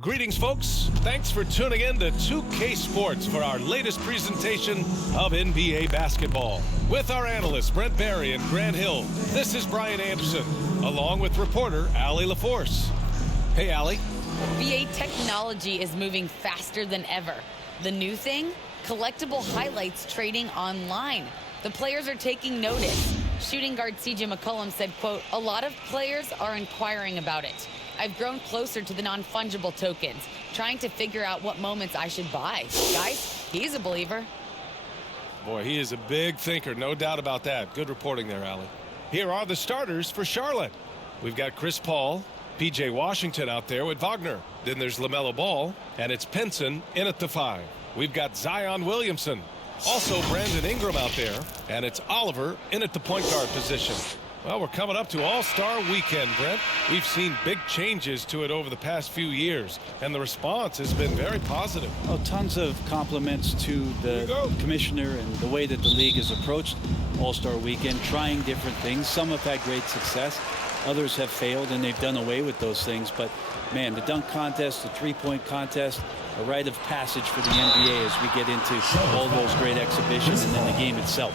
Greetings, folks. Thanks for tuning in to 2K Sports for our latest presentation of NBA basketball. With our analysts, Brent Barry and Grant Hill, this is Brian Anderson, along with reporter Allie LaForce. Hey, Allie. NBA technology is moving faster than ever. The new thing? Collectible highlights trading online. The players are taking notice. Shooting guard CJ McCollum said, quote, "A lot of players are inquiring about it. I've grown closer to the non-fungible tokens, trying to figure out what moments I should buy." Guys, he's a believer. Boy, he is a big thinker, no doubt about that. Good reporting there, Allie. Here are the starters for Charlotte. We've got Chris Paul, PJ Washington out there with Wagner. Then there's LaMelo Ball, and it's Pinson in at the 5. We've got Zion Williamson. Also Brandon Ingram out there, and it's Oliver in at the point guard position. Well, we're coming up to All-Star Weekend, Brent. We've seen big changes to it over the past few years, and the response has been very positive. Oh, tons of compliments to the commissioner and the way that the league has approached All-Star Weekend, trying different things. Some have had great success. Others have failed, and they've done away with those things. But, man, the dunk contest, the three-point contest, a rite of passage for the NBA as we get into all those great exhibitions and then the game itself.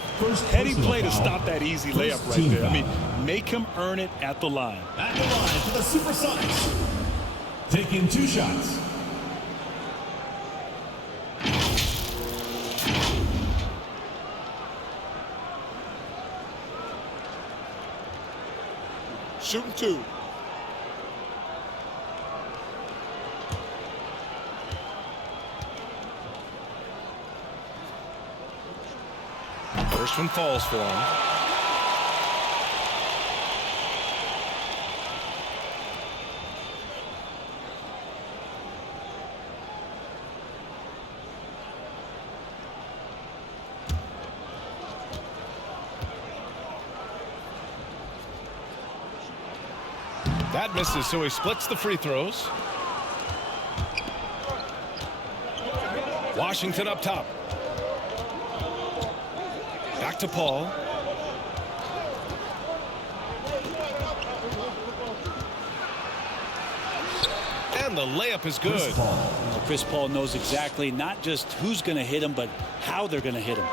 Heady play to stop that easy layup right there. I mean, make him earn it at the line. At the line for the SuperSonics. Taking 2 shots. Shooting 2. First one falls for him. That misses, so he splits the free throws. Washington up top. Back to Paul. And the layup is good. Chris Paul knows exactly not just who's going to hit him, but how they're going to hit him.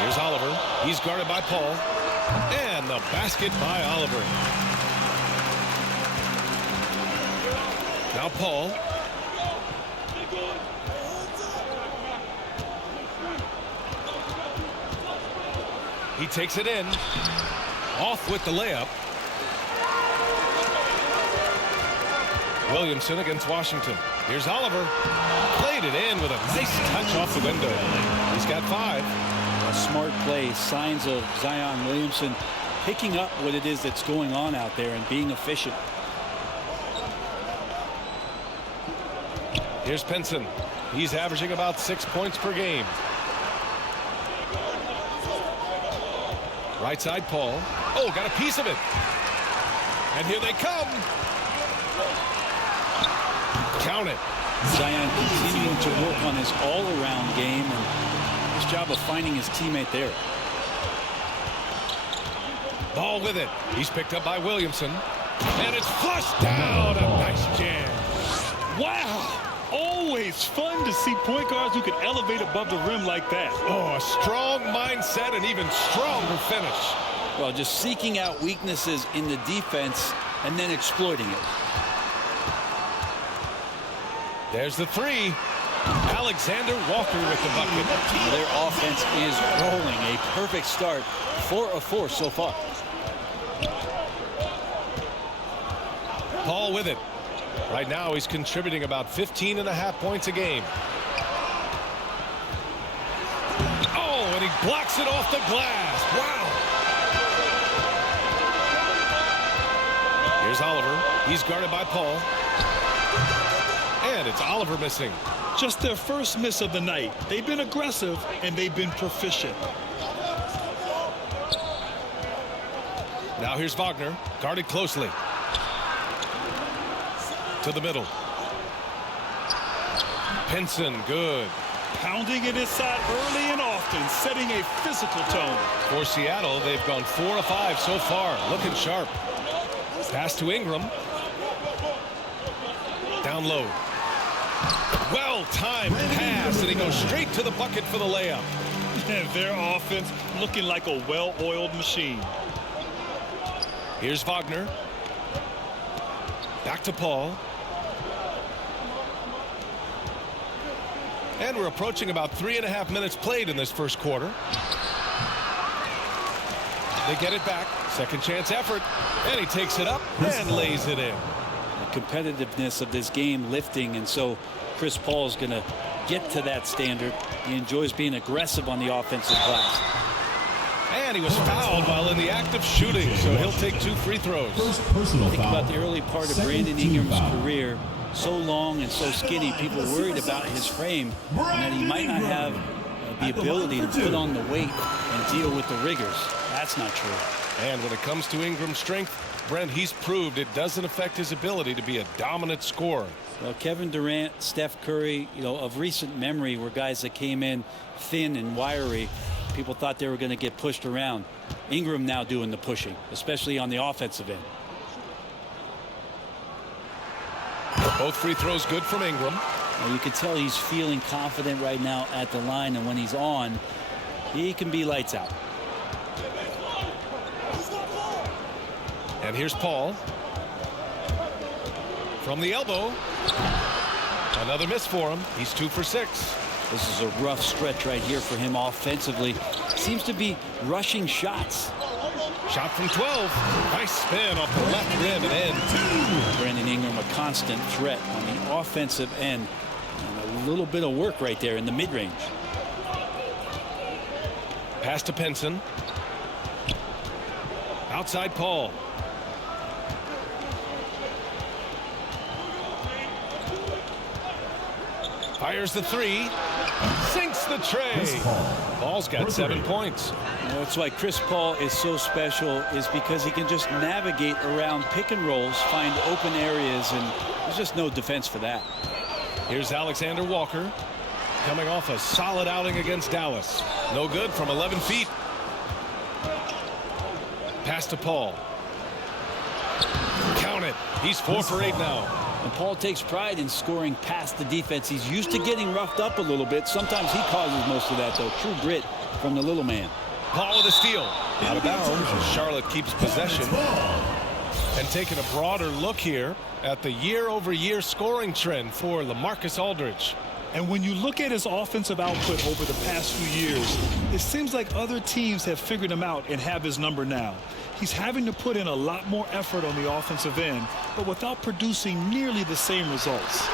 Here's Oliver. He's guarded by Paul. And the basket by Oliver. Now Paul. He takes it in. Off with the layup. Williamson against Washington. Here's Oliver. Played it in with a nice touch off the window. He's got 5. A smart play. Signs of Zion Williamson picking up what it is that's going on out there and being efficient. Here's Pinson. He's averaging about 6 points per game. Right side, Paul. Oh, got a piece of it. And here they come. Count it. Zion continuing to work on his all-around game and his job of finding his teammate there. Ball with it. He's picked up by Williamson. And it's flushed down. A nice jam. Wow. Always fun to see point guards who can elevate above the rim like that. Oh, a strong mindset and even stronger finish. Well, just seeking out weaknesses in the defense and then exploiting it. There's the 3. Alexander Walker with the bucket. Their offense is rolling. A perfect start. 4 of 4 so far. Paul with it. Right now he's contributing about 15.5 points a game. Oh, and he blocks it off the glass. Wow. Here's Oliver. He's guarded by Paul. And it's Oliver missing. Just their first miss of the night. They've been aggressive and they've been proficient. Now here's Wagner, guarded closely. To the middle. Pinson, good. Pounding it inside early and often, setting a physical tone. For Seattle, they've gone 4 of 5 so far, looking sharp. Pass to Ingram. Down low. Well-timed pass, and he goes straight to the bucket for the layup. And their offense looking like a well-oiled machine. Here's Wagner. Back to Paul. And we're approaching about 3.5 minutes played in this first quarter. They get it back. Second chance effort. And he takes it up and lays it in. The competitiveness of this game lifting, and so Chris Paul's going to get to that standard. He enjoys being aggressive on the offensive glass. And he was fouled while in the act of shooting, so he'll take 2 free throws. First personal Think foul. about the early part of Second Brandon team Ingram's foul. career. So long and so skinny, people worried about his frame and that he might not have the ability to put on the weight and deal with the rigors. That's not true. And when it comes to Ingram's strength, Brent, he's proved it doesn't affect his ability to be a dominant scorer. Well, Kevin Durant, Steph Curry, of recent memory were guys that came in thin and wiry. People thought they were going to get pushed around. Ingram now doing the pushing, especially on the offensive end. Both free throws good from Ingram. Now, you can tell he's feeling confident right now at the line, and when he's on, he can be lights out. And here's Paul. From the elbow. Another miss for him. He's 2 for 6. This is a rough stretch right here for him offensively. Seems to be rushing shots. Shot from 12. Nice spin off the left rim and in. Brandon Ingram, a constant threat on the offensive end. And a little bit of work right there in the mid-range. Pass to Pinson. Outside Paul. Fires the 3. Sinks the tray. Paul's got 7 points. That's why Chris Paul is so special, is because he can just navigate around pick and rolls, find open areas, and there's just no defense for that. Here's Alexander Walker coming off a solid outing against Dallas. No good from 11 feet. Pass to Paul. Count it. He's 4 for 8 now. And Paul takes pride in scoring past the defense. He's used to getting roughed up a little bit. Sometimes he causes most of that, though. True grit from the little man. Paul with a steal. Out of bounds as Charlotte keeps possession. And taking a broader look here at the year-over-year scoring trend for LaMarcus Aldridge. And when you look at his offensive output over the past few years, it seems like other teams have figured him out and have his number now. He's having to put in a lot more effort on the offensive end, but without producing nearly the same results.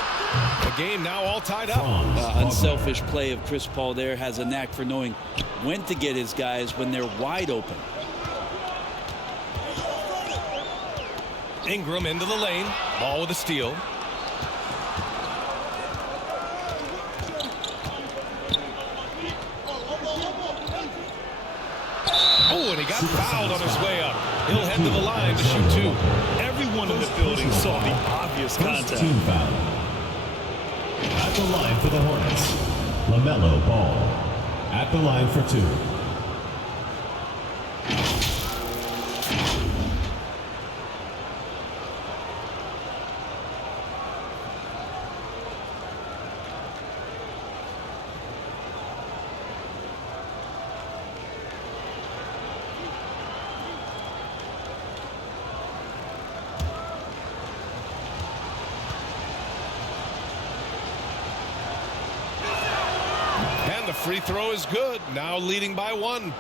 The game now all tied up. Unselfish play of Chris Paul there. Has a knack for knowing when to get his guys when they're wide open. Ingram into the lane. Ball with a steal. Oh, and he got fouled on his way up. He'll head to the line to shoot 2. Everyone in the building saw the obvious First contact. team foul. At the line for the Hornets, LaMelo Ball. At the line for 2. And the free throw is good. Now leading by 1.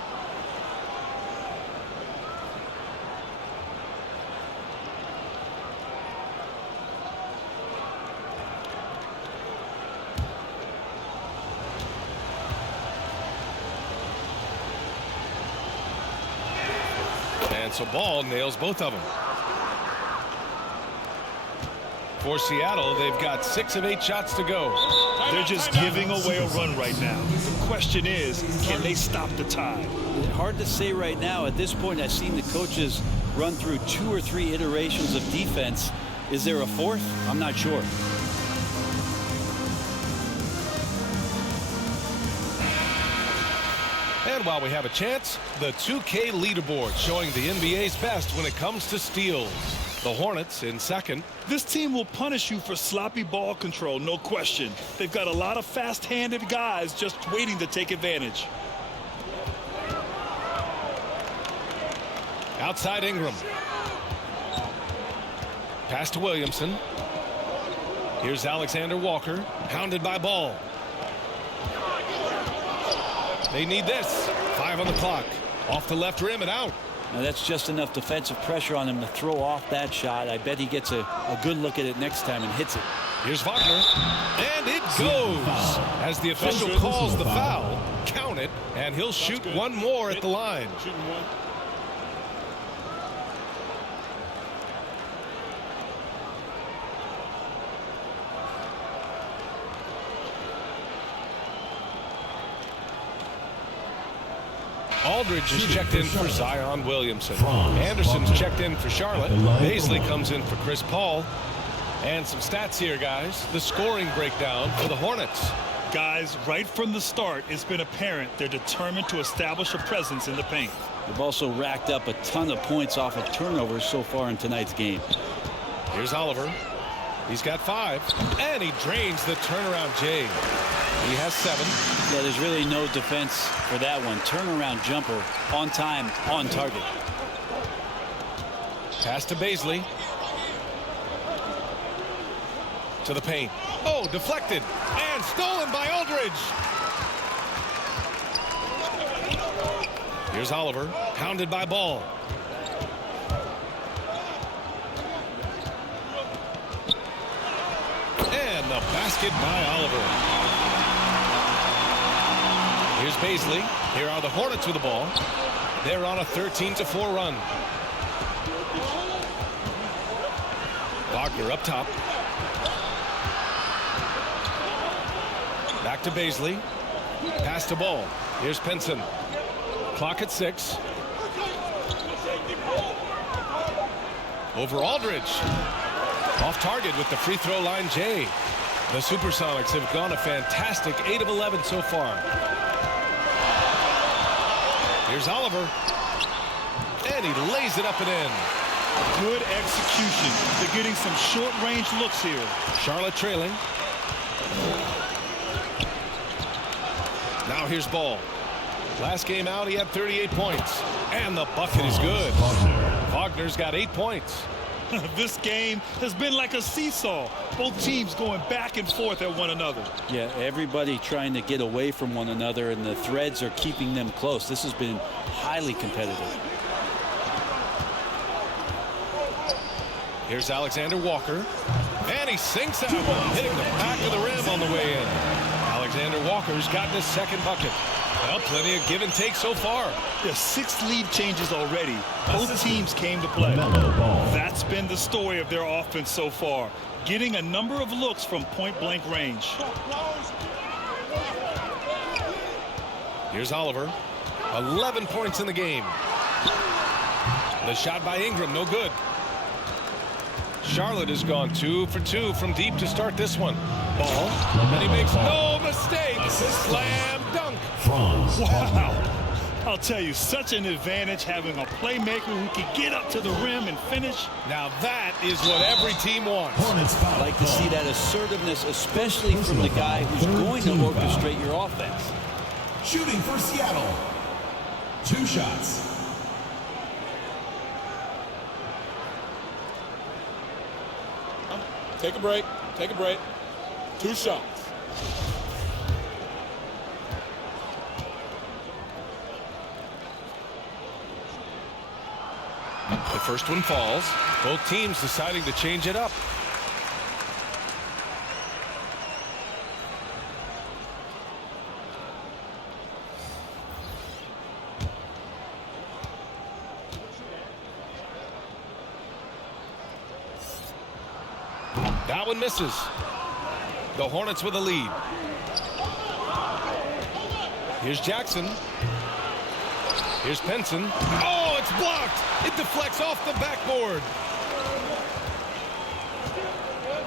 And so Ball nails both of them. For Seattle, they've got 6 of 8 shots to go. They're just giving away a run right now. The question is, can they stop the tide? Hard to say right now. At this point, I've seen the coaches run through 2 or 3 iterations of defense. Is there a 4th? I'm not sure. And while we have a chance, the 2K leaderboard showing the NBA's best when it comes to steals. The Hornets in second. This team will punish you for sloppy ball control, no question. They've got a lot of fast-handed guys just waiting to take advantage. Outside Ingram. Pass to Williamson. Here's Alexander Walker, hounded by Ball. They need this. 5 on the clock. Off the left rim and out. Now that's just enough defensive pressure on him to throw off that shot. I bet he gets a good look at it next time and hits it. Here's Wagner. And it goes. As the official calls the foul, count it, and he'll shoot one more at the line. Aldridge is checked in for Zion Williamson. Anderson's checked in for Charlotte. Baisley comes in for Chris Paul. And some stats here, guys. The scoring breakdown for the Hornets. Guys, right from the start, it's been apparent they're determined to establish a presence in the paint. They've also racked up a ton of points off of turnovers so far in tonight's game. Here's Oliver. He's got 5. And he drains the turnaround J. He has 7. Yeah, there's really no defense for that one. Turnaround jumper on time, on target. Pass to Baisley. To the paint. Oh, deflected. And stolen by Aldridge. Here's Oliver. Pounded by Ball. And the basket by Oliver. Here's Baisley. Here are the Hornets with the ball. They're on a 13-4 run. Wagner up top. Back to Baisley. Pass to Ball. Here's Pinson. Clock at 6. Over Aldridge. Off target with the free throw line J. The SuperSonics have gone a fantastic 8 of 11 so far. Here's Oliver. And he lays it up and in. Good execution. They're getting some short-range looks here. Charlotte trailing. Now here's Ball. Last game out, he had 38 points. And the bucket is good. Wagner's got 8 points. This game has been like a seesaw. Both teams going back and forth at one another. Yeah, everybody trying to get away from one another, and the threads are keeping them close. This has been highly competitive. Here's Alexander Walker. And he sinks that one, hitting the back of the rim on the way in. Alexander Walker's gotten his second bucket. Well, plenty of give and take so far. There's 6 lead changes already. Both teams came to play. That's been the story of their offense so far. Getting a number of looks from point-blank range. Here's Oliver. 11 points in the game. The shot by Ingram, no good. Charlotte has gone 2 for 2 from deep to start this one. Ball, and he makes no mistake. Slam dunk. Wow. I'll tell you, such an advantage having a playmaker who can get up to the rim and finish. Now that is what every team wants. I like to see that assertiveness, especially from the guy who's going to orchestrate your offense. Shooting for Seattle. 2 shots. Take a break. Take a break. 2 shots. The first one falls. Both teams deciding to change it up. That one misses. The Hornets with a lead. Here's Jackson. Here's Pinson. Oh, it's blocked. It deflects off the backboard.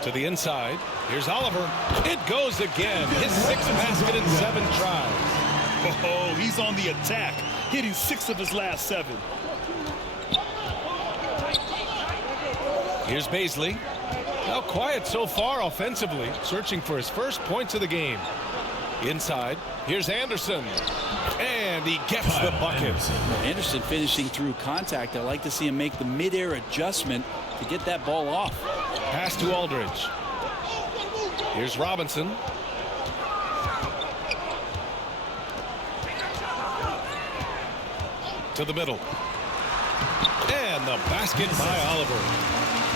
To the inside. Here's Oliver. It goes again. His 6th basket in 7 tries. Oh, he's on the attack, hitting 6 of his last 7. Here's Baisley. Now quiet so far offensively, searching for his first points of the game. Inside, here's Anderson. And he gets the bucket. Anderson finishing through contact. I like to see him make the mid-air adjustment to get that ball off. Pass to Aldridge. Here's Robinson. To the middle. And the basket by Oliver.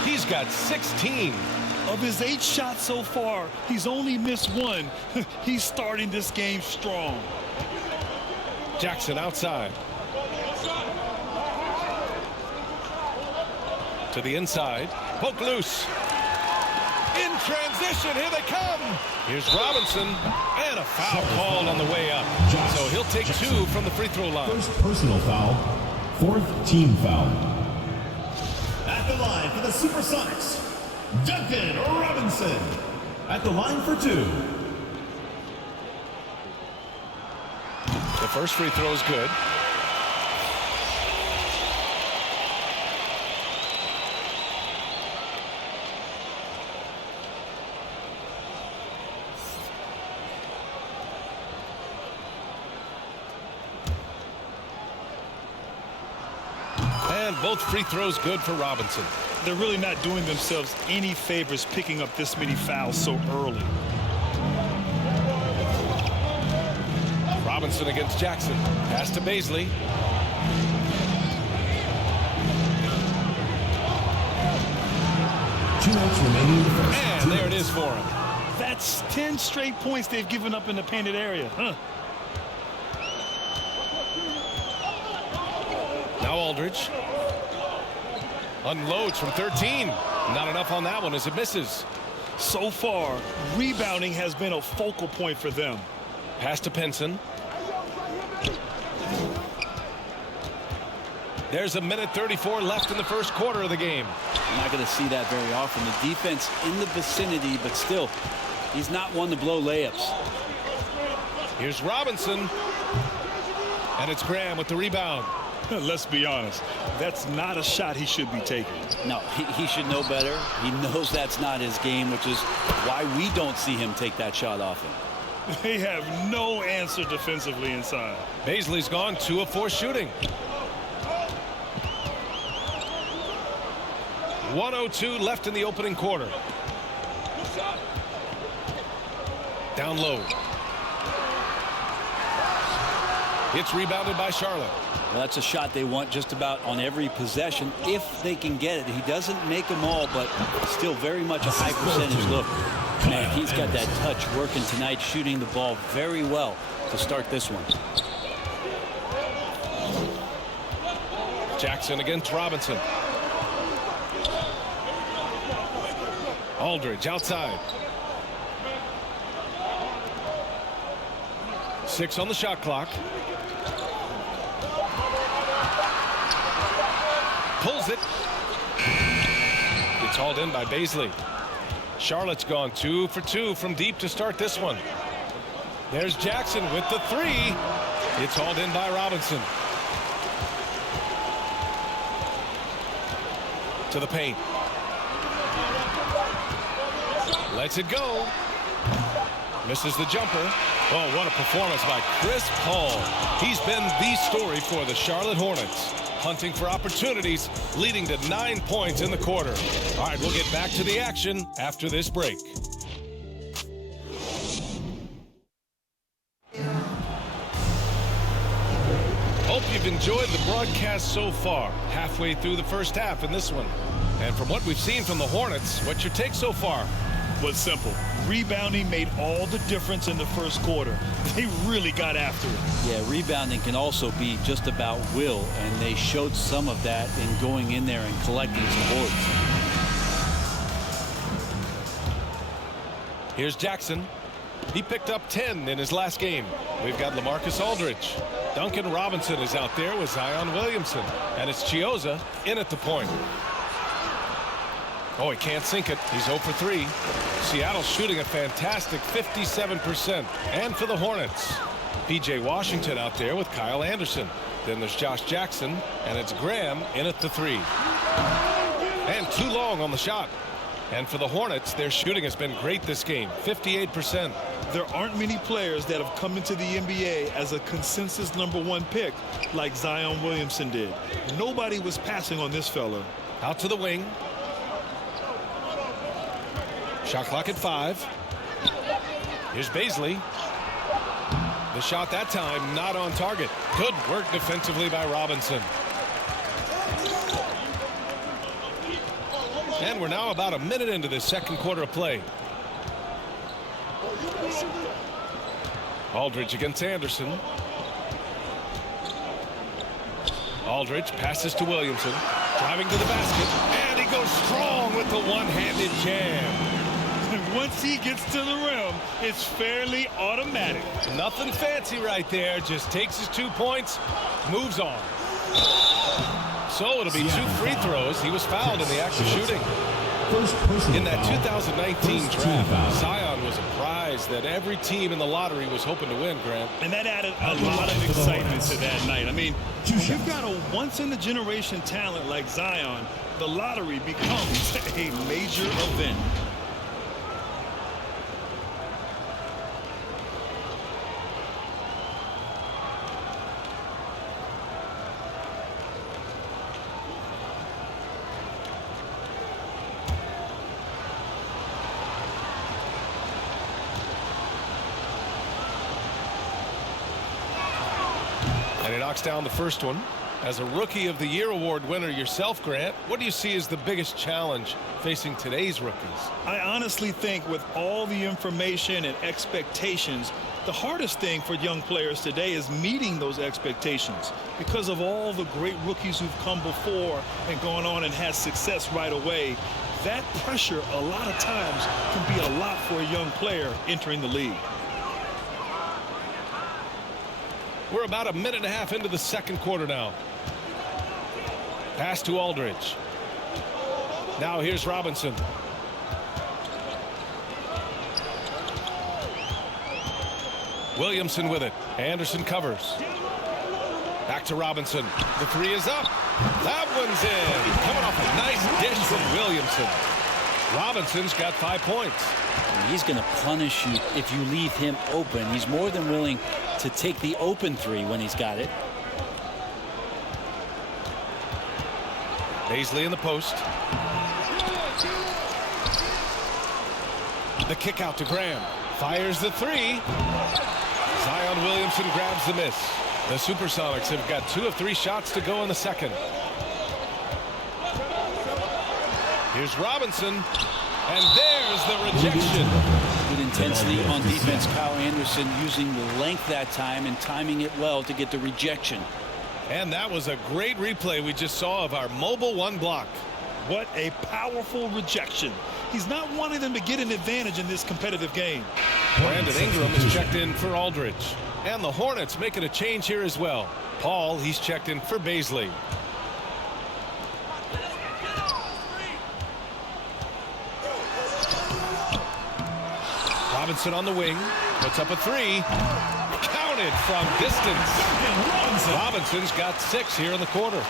He's got 16. Of his 8 shots so far, he's only missed 1. He's starting this game strong. Jackson outside. To the inside. Poke loose. In transition. Here they come. Here's Robinson. And a foul called on the way up. So he'll take 2 from the free throw line. First personal foul. 4th team foul. At the line for the SuperSonics, Duncan Robinson. At the line for 2. The first free throw is good. And both free throws good for Robinson. They're really not doing themselves any favors picking up this many fouls so early. Robinson against Jackson. Pass to Baisley. Two minutes remaining in the first. And there it is for him. That's 10 straight points they've given up in the painted area. Now Aldridge. Unloads from 13. Not enough on that one as it misses. So far, rebounding has been a focal point for them. Pass to Pinson. There's a minute 34 left in the first quarter of the game. I'm not going to see that very often. The defense in the vicinity, but still, he's not one to blow layups. Here's Robinson. And it's Graham with the rebound. Let's be honest, that's not a shot he should be taking. No, he should know better. He knows that's not his game, which is why we don't see him take that shot often. They have no answer defensively inside. Baisley's gone 2 of 4 shooting. 1:02 left in the opening quarter. Down low. It's rebounded by Charlotte. Well, that's a shot they want just about on every possession if they can get it. He doesn't make them all, but still very much a high percentage look. Man, he's got that touch working tonight, shooting the ball very well to start this one. Jackson against Robinson. Aldridge outside. 6 on the shot clock. Pulls it. It's hauled in by Baisley. Charlotte's gone 2 for 2 from deep to start this one. There's Jackson with the 3. It's hauled in by Robinson. To the paint. Lets it go. Misses the jumper. Oh, what a performance by Chris Paul. He's been the story for the Charlotte Hornets. Hunting for opportunities, leading to 9 points in the quarter. All right, we'll get back to the action after this break. Hope you've enjoyed the broadcast so far. Halfway through the first half in this one. And from what we've seen from the Hornets, what's your take so far? Was simple. Rebounding made all the difference in the first quarter. They really got after it. Yeah, rebounding can also be just about will, and they showed some of that in going in there and collecting some boards. Here's Jackson. He picked up 10 in his last game. We've got LaMarcus Aldridge. Duncan Robinson is out there with Zion Williamson. And it's Chiozza in at the point. Oh, he can't sink it. He's 0 for 3. Seattle shooting a fantastic 57%. And for the Hornets, P.J. Washington out there with Kyle Anderson. Then there's Josh Jackson, and it's Graham in at the 3. And too long on the shot. And for the Hornets, their shooting has been great this game, 58%. There aren't many players that have come into the NBA as a consensus #1 pick like Zion Williamson did. Nobody was passing on this fella. Out to the wing. Shot clock at 5. Here's Baisley. The shot that time not on target. Good work defensively by Robinson. And we're now about a minute into this second quarter of play. Aldridge against Anderson. Aldridge passes to Williamson. Driving to the basket. And he goes strong with the one-handed jam. And once he gets to the rim, it's fairly automatic. Nothing fancy right there. Just takes his 2 points, moves on. So it'll be 2 free throws. He was fouled in the act of shooting. In that 2019 draft, Zion was a prize that every team in the lottery was hoping to win, Grant. And that added a lot of excitement to that night. I mean, when you've got a once-in-a-generation talent like Zion, the lottery becomes a major event. And he knocks down the first one. As a Rookie of the Year award winner yourself, Grant, what do you see as the biggest challenge facing today's rookies? I honestly think with all the information and expectations, the hardest thing for young players today is meeting those expectations because of all the great rookies who've come before and gone on and had success right away. That pressure a lot of times can be a lot for a young player entering the league. We're about a minute and a half into the second quarter now. Pass to Aldridge. Now here's Robinson. Williamson with it. Anderson covers. Back to Robinson. The three is up. That one's in. Coming off a nice dish from Williamson. Robinson's got 5 points. He's going to punish you if you leave him open. He's more than willing to take the open three when he's got it. Baisley in the post. The kick out to Graham. Fires the three. Zion Williamson grabs the miss. The SuperSonics have got 2 of 3 shots to go in the second. Here's Robinson. And there's the rejection. Good intensity on defense. Kyle Anderson using the length that time and timing it well to get the rejection. And that was a great replay we just saw of our mobile one block. What a powerful rejection. He's not wanting them to get an advantage in this competitive game. Brandon Ingram is checked in for Aldridge. And the Hornets making a change here as well. Paul, he's checked in for Baisley. Robinson on the wing. Puts up a three. Counted from distance. Robinson's got 6 here in the quarter.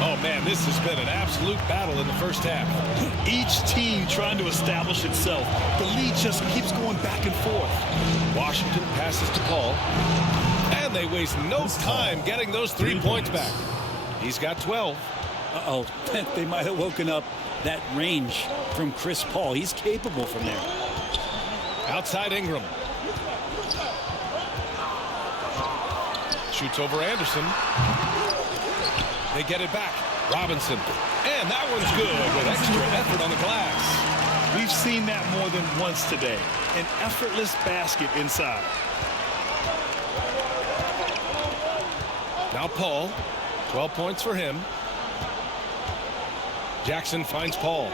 Oh, man, this has been an absolute battle in the first half. Each team trying to establish itself. The lead just keeps going back and forth. Washington passes to Paul. And they waste no time getting those 3 points back. He's got 12. Uh-oh, they might have woken up that range from Chris Paul. He's capable from there. Outside Ingram. Shoots over Anderson. They get it back. Robinson. And that one's good with extra effort on the glass. We've seen that more than once today. An effortless basket inside. Now Paul. 12 points for him. Jackson finds Paul.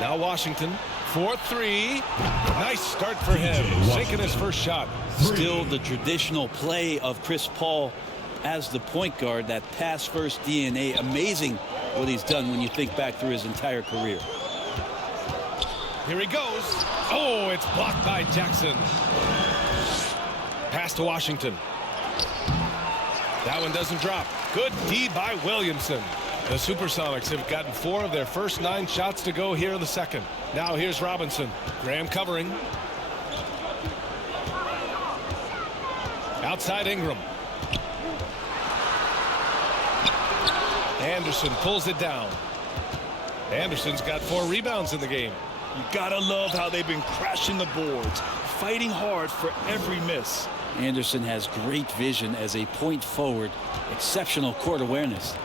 Now Washington. 4-3. Nice start for him. Sinking his first shot. Still the traditional play of Chris Paul as the point guard. That pass first DNA. Amazing what he's done when you think back through his entire career. Here he goes. Oh, it's blocked by Jackson. Pass to Washington. That one doesn't drop. Good D by Williamson. The SuperSonics have gotten 4 of their first 9 shots to go here in the second. Now here's Robinson. Graham covering. Outside Ingram. Anderson pulls it down. Anderson's got 4 rebounds in the game. You gotta love how they've been crashing the boards, fighting hard for every miss. Anderson has great vision as a point forward, exceptional court awareness.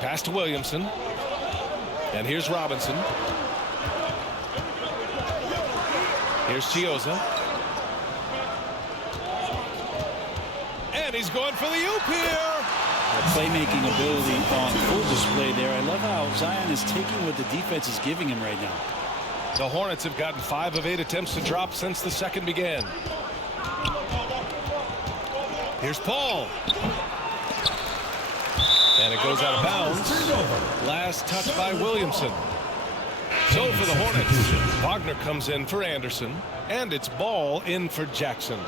Pass to Williamson. And here's Robinson. Here's Chioza. And he's going for the oop here. Playmaking ability on full display there. I love how Zion is taking what the defense is giving him right now. The Hornets have gotten 5 of 8 attempts to drop since the second began. Here's Paul. And it goes out of bounds. Last touch by Williamson. So for the Hornets, Wagner comes in for Anderson. And it's Ball in for Jackson.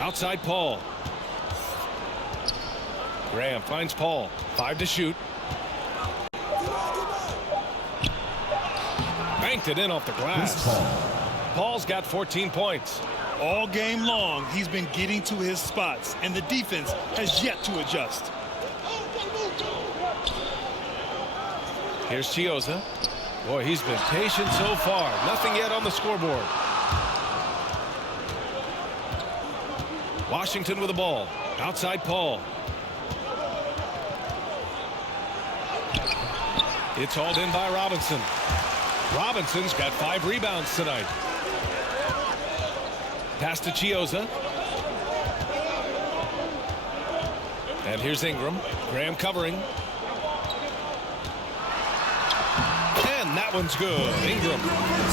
Outside Paul. Graham finds Paul. 5 to shoot. Banked it in off the glass. Paul's got 14 points. All game long, he's been getting to his spots, and the defense has yet to adjust. Here's Chioza. Boy, he's been patient so far. Nothing yet on the scoreboard. Washington with the ball. Outside Paul. It's hauled in by Robinson. Robinson's got 5 rebounds tonight. Pass to Chioza. And here's Ingram. Graham covering. And that one's good. Ingram.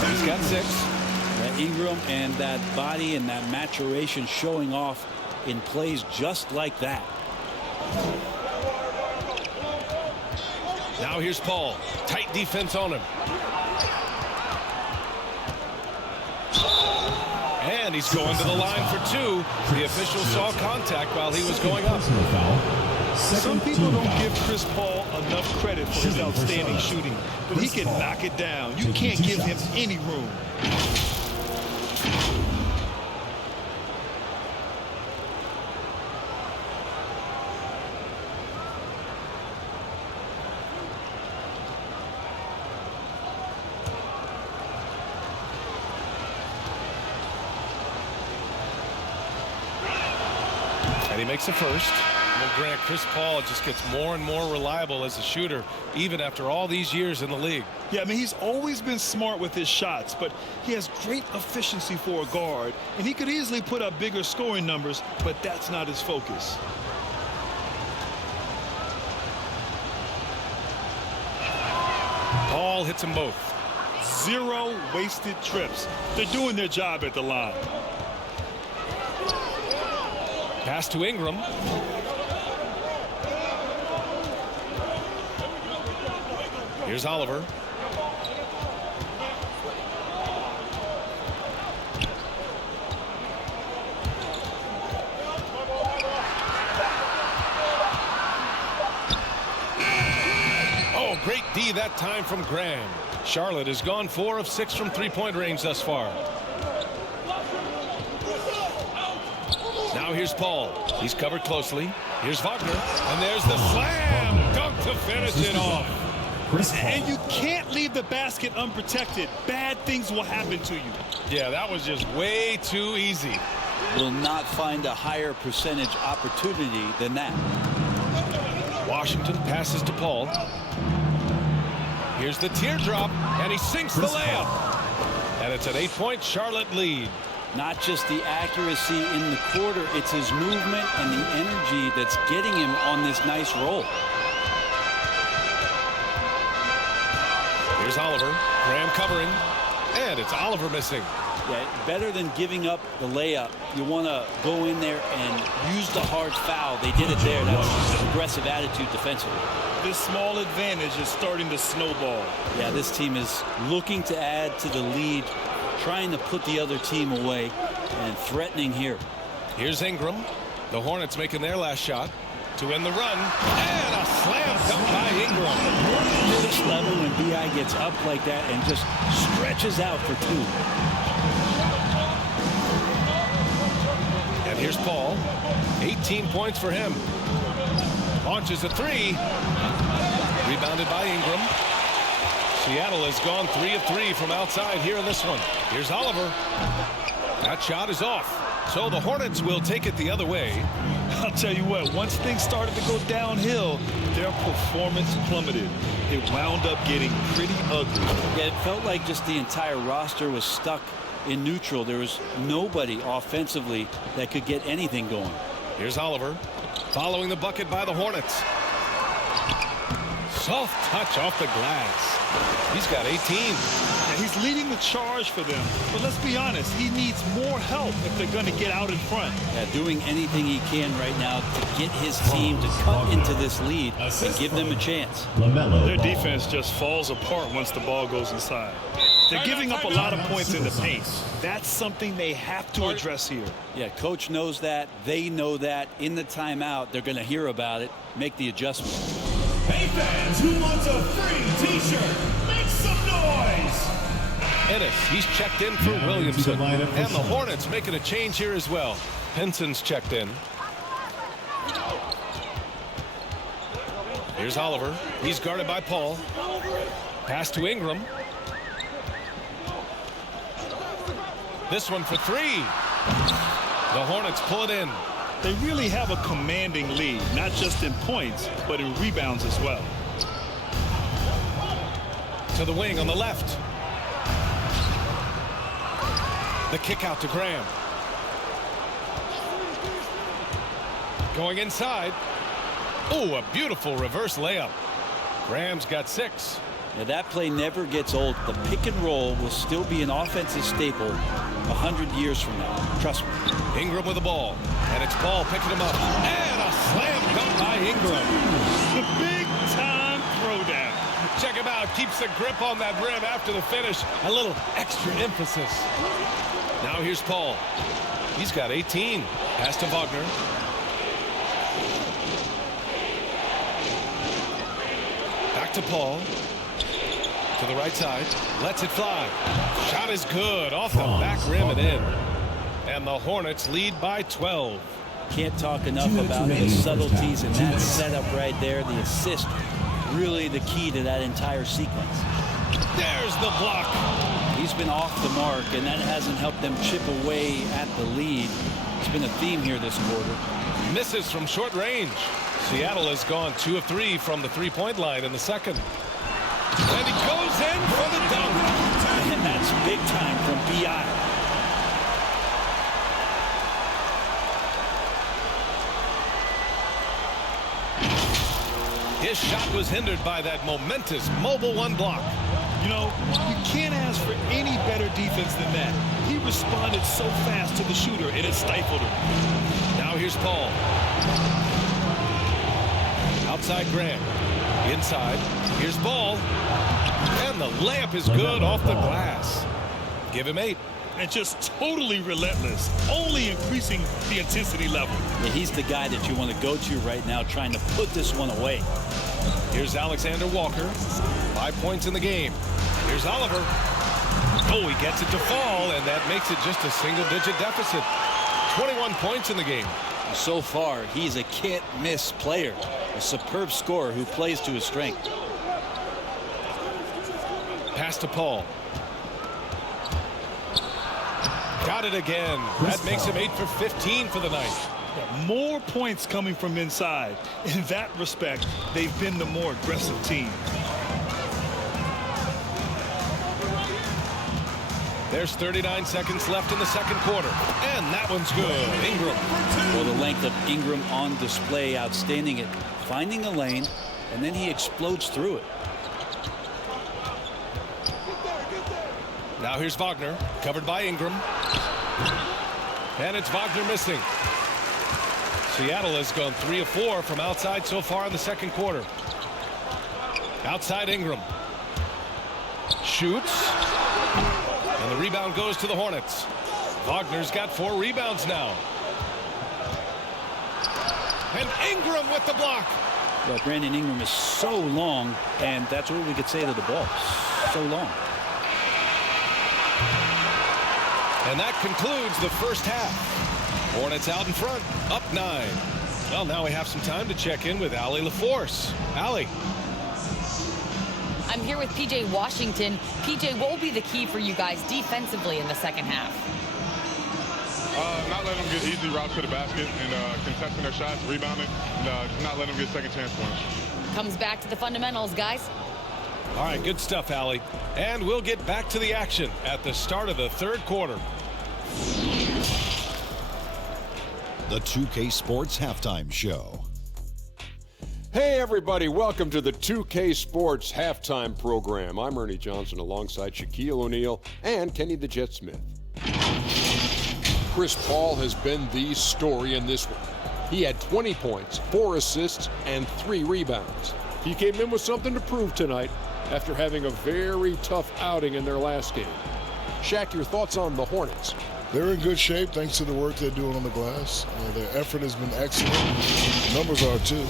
He's got 6. Ingram and that body and that maturation showing off in plays just like that. Now here's Paul. Tight defense on him. And he's going to the line for 2. The official saw contact while he was going up. Some people don't give Chris Paul enough credit for his outstanding shooting, but he can knock it down. You can't give him any room. And he makes the first. Well, Grant, Chris Paul just gets more and more reliable as a shooter, even after all these years in the league. Yeah, I mean, he's always been smart with his shots, but he has great efficiency for a guard, and he could easily put up bigger scoring numbers, but that's not his focus. Paul hits them both. 0 wasted trips. They're doing their job at the line. Pass to Ingram. Here's Oliver. Oh, great D that time from Graham. Charlotte has gone 4 of 6 from 3-point range thus far. Now here's Paul. He's covered closely. Here's Wagner. And there's the slam dunk to finish it off. And you can't leave the basket unprotected. Bad things will happen to you. Yeah, that was just way too easy. Will not find a higher percentage opportunity than that. Washington passes to Paul. Here's the teardrop, and he sinks the layup. And it's an 8-point Charlotte lead. Not just the accuracy in the quarter, it's his movement and the energy that's getting him on this nice roll. Here's Oliver. Graham covering. And it's Oliver missing. Yeah, better than giving up the layup. You want to go in there and use the hard foul. They did it there. That's an aggressive attitude defensively. This small advantage is starting to snowball. Yeah, this team is looking to add to the lead trying to put the other team away and threatening here. Here's Ingram. The Hornets making their last shot to end the run. And a slam dunk by Ingram. This level when B.I. gets up like that and just stretches out for two. And here's Paul. 18 points for him. Launches a three. Rebounded by Ingram. Seattle has gone 3 of 3 from outside here in this one. Here's Oliver. That shot is off. So the Hornets will take it the other way. I'll tell you what, once things started to go downhill, their performance plummeted. It wound up getting pretty ugly. Yeah, it felt like just the entire roster was stuck in neutral. There was nobody offensively that could get anything going. Here's Oliver. Following the bucket by the Hornets. Soft touch off the glass. He's got 18. And he's leading the charge for them. But let's be honest, he needs more help if they're going to get out in front. Yeah, doing anything he can right now to get his team to cut into this lead and give them a chance. Their defense just falls apart once the ball goes inside. They're giving up a lot of points in the paint. That's something they have to address here. Yeah, coach knows that. They know that. In the timeout, they're going to hear about it, make the adjustment. Hey fans, who wants a free t-shirt? Make some noise! Ennis, he's checked in for Williamson. And the Hornets making a change here as well. Penson's checked in. Here's Oliver. He's guarded by Paul. Pass to Ingram. This one for three. The Hornets pull it in. They really have a commanding lead, not just in points, but in rebounds as well. To the wing on the left. The kick out to Graham. Going inside. Oh, a beautiful reverse layup. Graham's got 6. Now that play never gets old. The pick and roll will still be an offensive staple 100 years from now. Trust me. Ingram with the ball. And it's Paul picking him up. And a slam dunk by Ingram. The big-time throwdown. Check him out. Keeps the grip on that rim after the finish. A little extra emphasis. Now here's Paul. He's got 18. Pass to Wagner. Back to Paul. To the right side. Lets it fly. Shot is good. Off the back rim and in. And the Hornets lead by 12. Can't talk enough about the subtleties in that setup right there. The assist, really the key to that entire sequence. There's the block. He's been off the mark, and that hasn't helped them chip away at the lead. It's been a theme here this quarter. Misses from short range. Seattle has gone 2 of 3 from the three-point line in the second. And he goes in for the dunk. And that's big time from B.I. His shot was hindered by that momentous mobile one block. You know, you can't ask for any better defense than that. He responded so fast to the shooter, and it stifled him. Now here's Paul. Outside Graham. Inside. Here's Ball. And the layup is good off the glass. Give him 8. And just totally relentless, only increasing the intensity level. Yeah, he's the guy that you want to go to right now, trying to put this one away. Here's Alexander Walker. 5 points in the game. Here's Oliver. Oh, he gets it to fall, and that makes it just a single-digit deficit. 21 points in the game. So far, he's a can't-miss player, a superb scorer who plays to his strength. Pass to Paul. Got it again. That makes him 8 for 15 for the night. More points coming from inside. In that respect, they've been the more aggressive team. There's 39 seconds left in the second quarter. And that one's good. Ingram. Well, the length of Ingram on display, outstanding at finding a lane, and then he explodes through it. Now here's Wagner, covered by Ingram. And it's Wagner missing. Seattle has gone 3 of 4 from outside so far in the second quarter. Outside Ingram. Shoots. And the rebound goes to the Hornets. Wagner's got 4 rebounds now. And Ingram with the block. Well, Brandon Ingram is so long, and that's what we could say to the ball. So long. And that concludes the first half. Hornets out in front, up 9. Well, now we have some time to check in with Allie LaForce. Allie. I'm here with PJ Washington. PJ, what will be the key for you guys defensively in the second half? Not letting them get easy routes to the basket and contesting their shots, rebounding, and not letting them get second chance points. Comes back to the fundamentals, guys. All right, good stuff, Allie. And we'll get back to the action at the start of the third quarter. The 2K Sports Halftime Show. Hey everybody, welcome to the 2K Sports Halftime Program. I'm Ernie Johnson alongside Shaquille O'Neal and Kenny the Jet Smith. Chris Paul has been the story in this one. He had 20 points, 4 assists, and 3 rebounds. He came in with something to prove tonight after having a very tough outing in their last game. Shaq, your thoughts on the Hornets? They're in good shape thanks to the work they're doing on the glass. Their effort has been excellent. The numbers are too.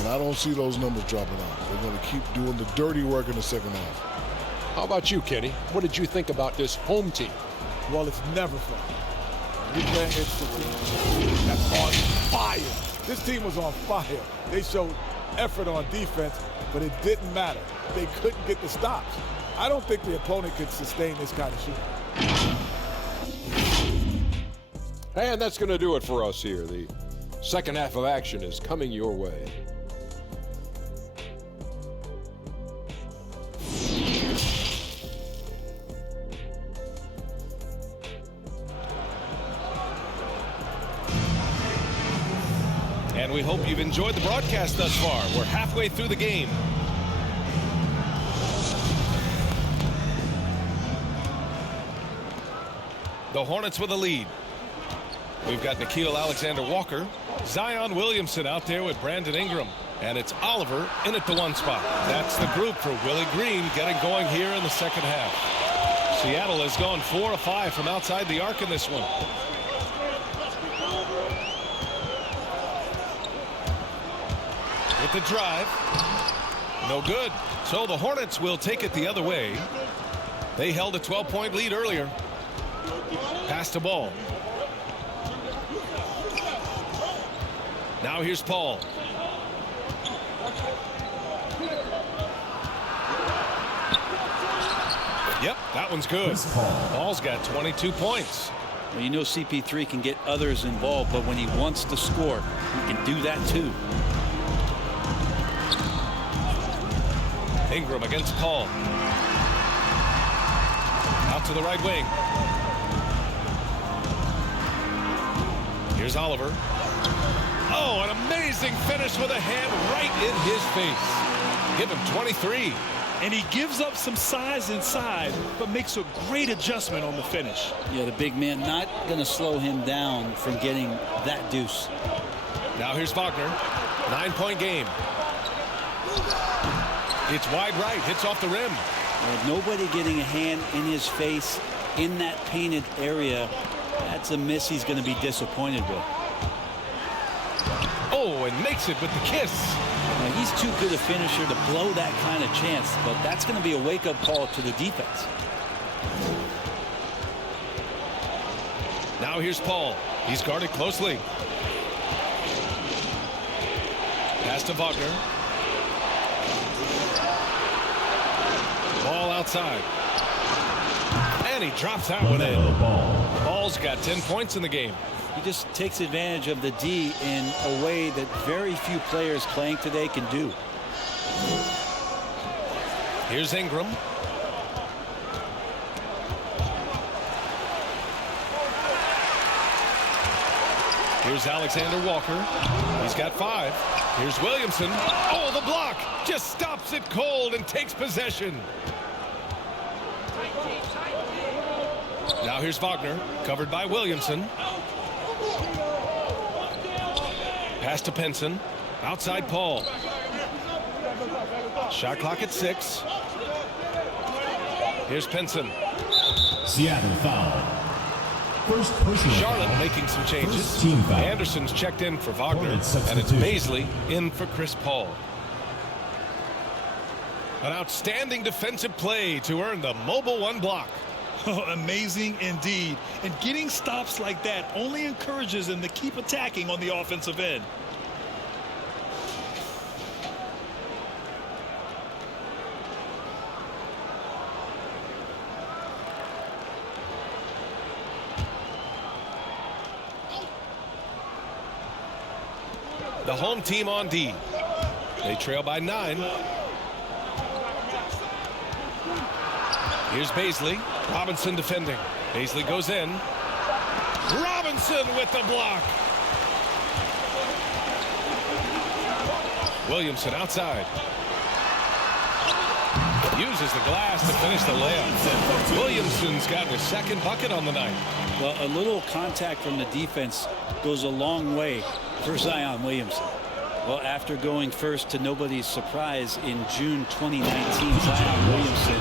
And I don't see those numbers dropping off. They're going to keep doing the dirty work in the second half. How about you, Kenny? What did you think about this home team? Well, it's never fun. You play against the team that's on fire. This team was on fire. They showed effort on defense, but it didn't matter. They couldn't get the stops. I don't think the opponent could sustain this kind of shooting. And that's going to do it for us here. The second half of action is coming your way. And we hope you've enjoyed the broadcast thus far. We're halfway through the game. The Hornets with a lead. We've got Nickeil Alexander-Walker, Zion Williamson out there with Brandon Ingram, and it's Oliver in at the 1 spot. That's the group for Willie Green getting going here in the second half. Seattle has gone 4 of 5 from outside the arc in this one. With the drive, no good. So the Hornets will take it the other way. They held a 12-point lead earlier. Pass the ball. Now here's Paul. Yep, that one's good. Paul's got 22 points. Well, you know CP3 can get others involved, but when he wants to score, he can do that too. Ingram against Paul. Out to the right wing. Here's Oliver. Oh, an amazing finish with a hand right in his face. Give him 23. And he gives up some size inside, but makes a great adjustment on the finish. Yeah, the big man not going to slow him down from getting that deuce. Now here's Wagner. 9-point game. It's wide right. Hits off the rim. Nobody getting a hand in his face in that painted area. That's a miss he's going to be disappointed with. Oh, and makes it with the kiss. Now, he's too good a finisher to blow that kind of chance, but that's going to be a wake-up call to the defense. Now here's Paul. He's guarded closely. Pass to Wagner. Ball outside. And he drops that one in. Ball's got 10 points in the game. He just takes advantage of the D in a way that very few players playing today can do. Here's Ingram. Here's Alexander Walker. He's got 5. Here's Williamson. Oh, the block just stops it cold and takes possession. Now here's Wagner, covered by Williamson. Pass to Pinson. Outside Paul. Shot clock at 6. Here's Pinson. Seattle foul. First personal Charlotte foul. making some changes. First team foul. Anderson's checked in for Wagner, Hornets and it's substitution. Baisley in for Chris Paul. An outstanding defensive play to earn the mobile 1 block. Oh, amazing indeed. And getting stops like that only encourages him to keep attacking on the offensive end. The home team on D. They trail by 9. Here's Baisley. Robinson defending. Baisley goes in. Robinson with the block. Williamson outside. Uses the glass to finish the layup. Williamson's gotten his 2nd bucket on the night. Well, a little contact from the defense goes a long way for Zion Williamson. Well, after going first to nobody's surprise in June 2019, Zion Williamson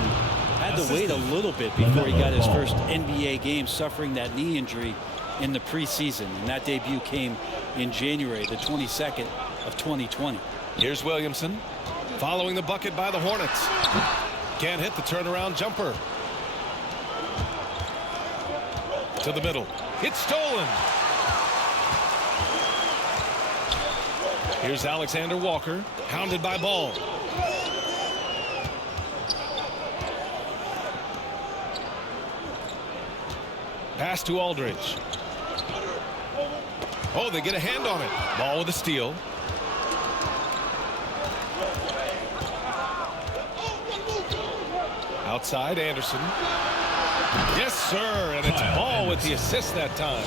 had to wait a little bit before he got his first NBA game, suffering that knee injury in the preseason. And that debut came in January, the 22nd of 2020. Here's Williamson following the bucket by the Hornets. Can't hit the turnaround jumper. To the middle. It's stolen. Here's Alexander Walker, hounded by Ball. Pass to Aldridge. Oh, they get a hand on it. Ball with a steal. Outside, Anderson. Yes, sir, and it's Ball with the assist that time.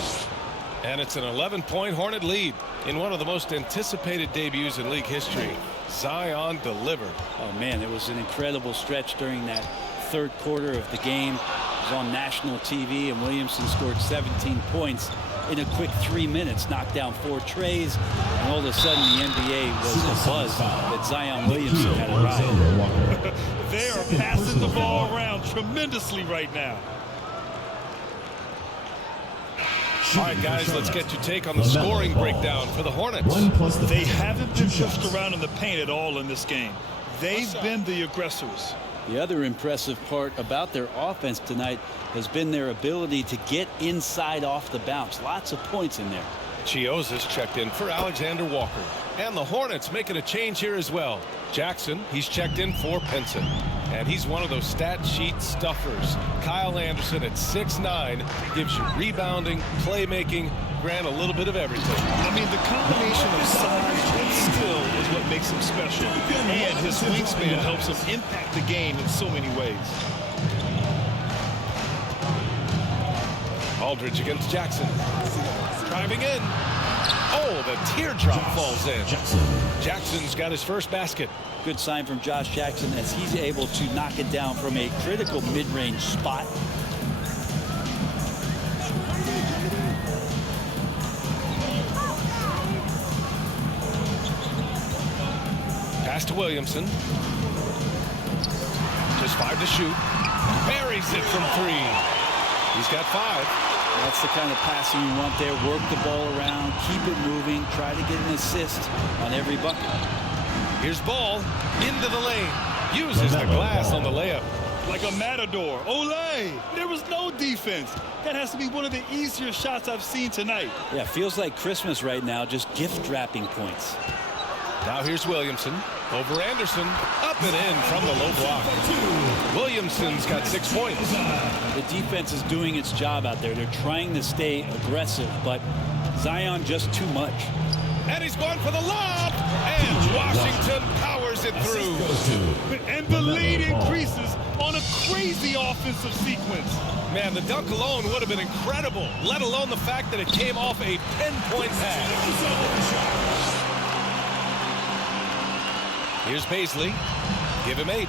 And it's an 11-point Hornet lead in one of the most anticipated debuts in league history. Zion delivered. Oh, man, it was an incredible stretch during that 3rd quarter of the game. It was on national TV, and Williamson scored 17 points in a quick 3 minutes, knocked down 4 trays, and all of a sudden the NBA was the buzz that Zion Williamson had arrived. They are passing the ball around tremendously right now. All right, guys, let's get your take on the scoring breakdown for the Hornets. They haven't been pushed around in the paint at all in this game. They've been the aggressors. The other impressive part about their offense tonight has been their ability to get inside off the bounce. Lots of points in there. Chiozza's checked in for Alexander Walker. And the Hornets making a change here as well. Jackson, he's checked in for Pinson. And he's one of those stat sheet stuffers. Kyle Anderson at 6'9" gives you rebounding, playmaking, Grant, a little bit of everything. I mean, the combination of size and skill is what makes him special. And his wingspan helps him impact the game in so many ways. Aldridge against Jackson. Driving in. Oh, the teardrop falls in. Jackson's got his first basket. Good sign from Josh Jackson as he's able to knock it down from a critical mid-range spot. Pass to Williamson. Just 5 to shoot. Buries it from 3. He's got 5. That's the kind of passing you want there. Work the ball around, keep it moving, try to get an assist on every bucket. Here's Ball into the lane. Uses the glass on the layup. Like a matador. Olay! There was no defense. That has to be one of the easier shots I've seen tonight. Yeah, feels like Christmas right now, just gift wrapping points. Now here's Williamson. Over Anderson. Up and in from the low block. Williamson's got 6 points. The defense is doing its job out there. They're trying to stay aggressive, but Zion just too much. And he's going for the lob. And Washington powers it through. And the lead increases on a crazy offensive sequence. Man, the dunk alone would have been incredible, let alone the fact that it came off a 10-point pass. Here's Baisley. Give him 8.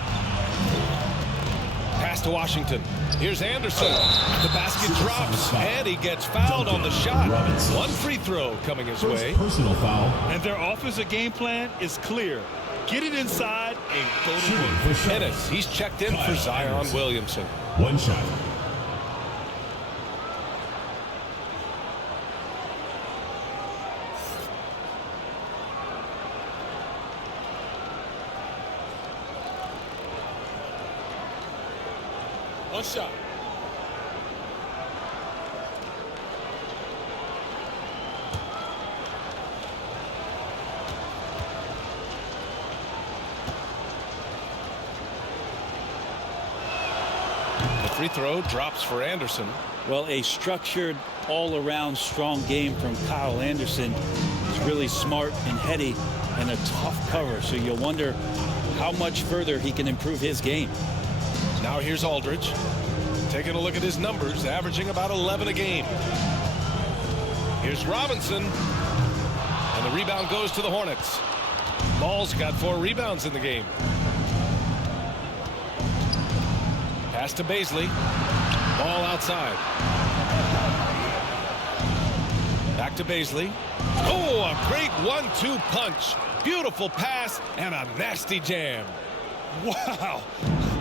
Pass to Washington. Here's Anderson. The basket drops, and he gets fouled on the shot. 1 free throw coming his way. Personal foul. And their offensive game plan is clear. Get it inside and go to work. Ennis, he's checked in for Zion Williamson. 1 shot. Nice shot. The free throw drops for Anderson. Well, a structured, all-around strong game from Kyle Anderson. He's really smart and heady and a tough cover. So you'll wonder how much further he can improve his game. Now here's Aldridge. Taking a look at his numbers, averaging about 11 a game. Here's Robinson. And the rebound goes to the Hornets. Ball's got 4 rebounds in the game. Pass to Baisley. Ball outside. Back to Baisley. Oh, a great 1-2 punch. Beautiful pass and a nasty jam. Wow.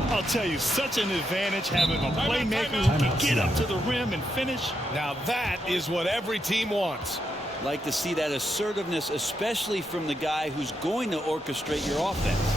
I'll tell you, such an advantage having a playmaker who can get up to the rim and finish. Now that is what every team wants. Like to see that assertiveness, especially from the guy who's going to orchestrate your offense.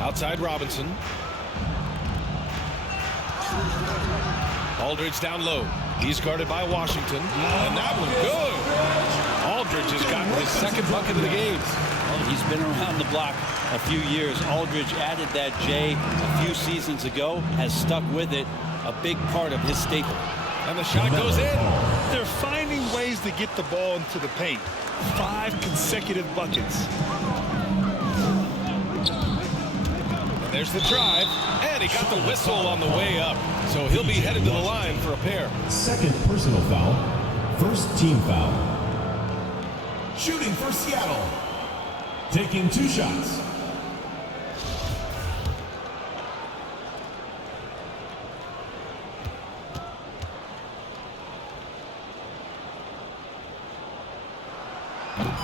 Outside Robinson. Aldridge down low. He's guarded by Washington. And that one good. Aldridge has gotten his second bucket of the game. Well, he's been around the block a few years. Aldridge added that J a few seasons ago, has stuck with it, a big part of his staple. And the shot goes in. They're finding ways to get the ball into the paint. 5 consecutive buckets. There's the drive, and he got the whistle on the way up. So he'll be headed to the line for a pair. Second personal foul. First team foul. Shooting for Seattle. Taking 2 shots.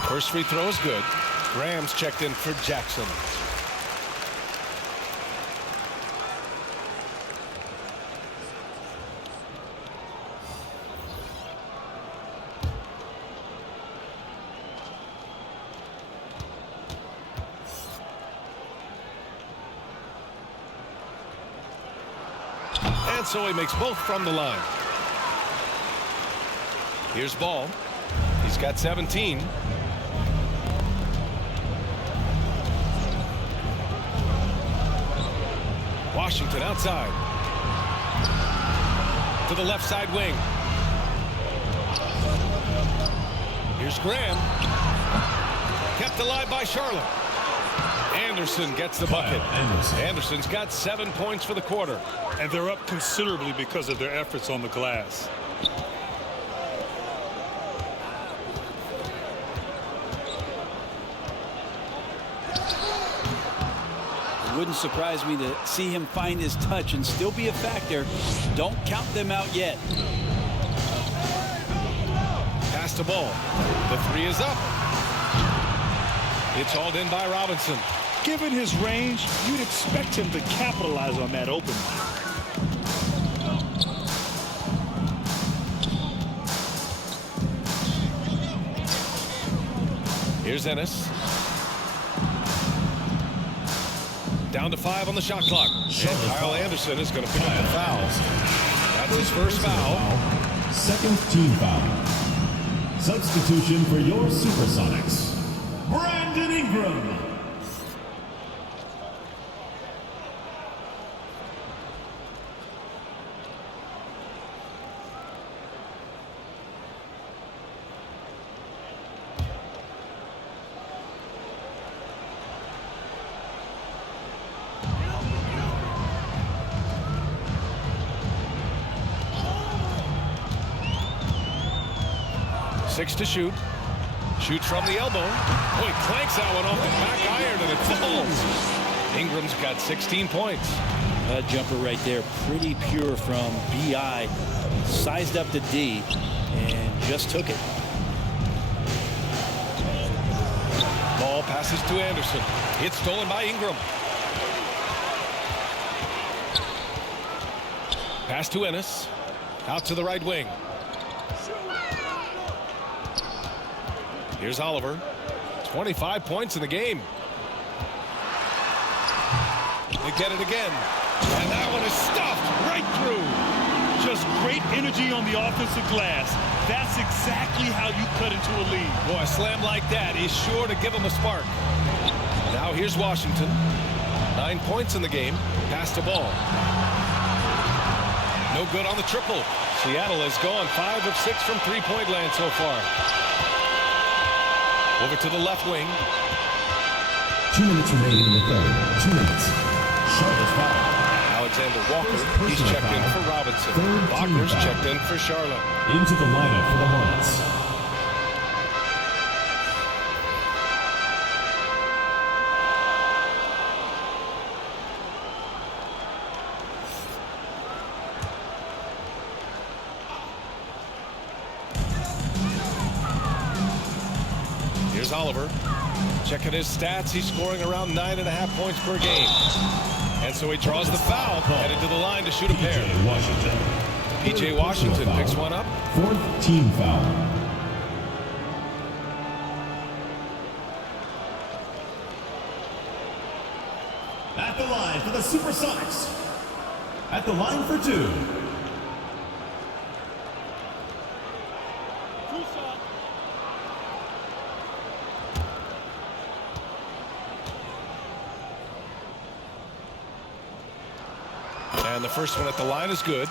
First free throw is good. Graham's checked in for Jackson. And so he makes both from the line. Here's Ball. He's got 17. Washington outside. To the left side wing. Here's Graham. Kept alive by Charlotte. Anderson gets the bucket. Anderson's got 7 points for the quarter. And they're up considerably because of their efforts on the glass. It wouldn't surprise me to see him find his touch and still be a factor. Don't count them out yet. Pass to Ball. The 3 is up. It's hauled in by Robinson. Given his range, you'd expect him to capitalize on that opening. Here's Ennis. Down to 5 on the shot clock. And Kyle Anderson is going to pick up the foul. That's his first foul. Second team foul. Substitution for your SuperSonics. Brandon Ingram. Six to shoot. Shoots from the elbow. Boy, clanks that one off the back iron and it falls. Ingram's got 16 points. That jumper right there, pretty pure from B.I. Sized up to D and just took it. Ball passes to Anderson. It's stolen by Ingram. Pass to Ennis. Out to the right wing. Here's Oliver. 25 points in the game. They get it again. And that one is stuffed right through. Just great energy on the offensive glass. That's exactly how you cut into a lead. Boy, a slam like that is sure to give them a spark. Now here's Washington. 9 points in the game. Pass to Ball. No good on the triple. Seattle has gone 5 of 6 from three-point land so far. Over to the left wing. 2 minutes remaining in the third. 2 minutes. Charlotte's foul. Alexander Walker, he's checked in for Robinson. Wagner's checked in for Charlotte. Into the lineup for the Hornets. Here's Oliver. Checking his stats, he's scoring around 9.5 points per game. And so he draws the foul, headed to the line to shoot a pair. P.J. Washington picks one up. 4th team foul. At the line for the SuperSonics. At the line for 2. And the first one at the line is good.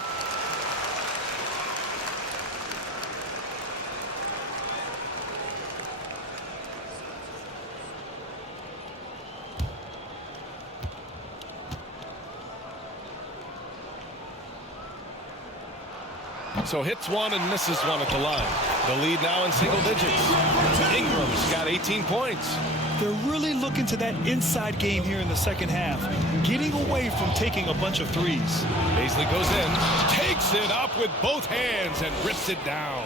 So hits one and misses one at the line. The lead now in single digits. Ingram's got 18 points. They're really looking to that inside game here in the second half, getting away from taking a bunch of threes. Paisley goes in, takes it up with both hands and rips it down.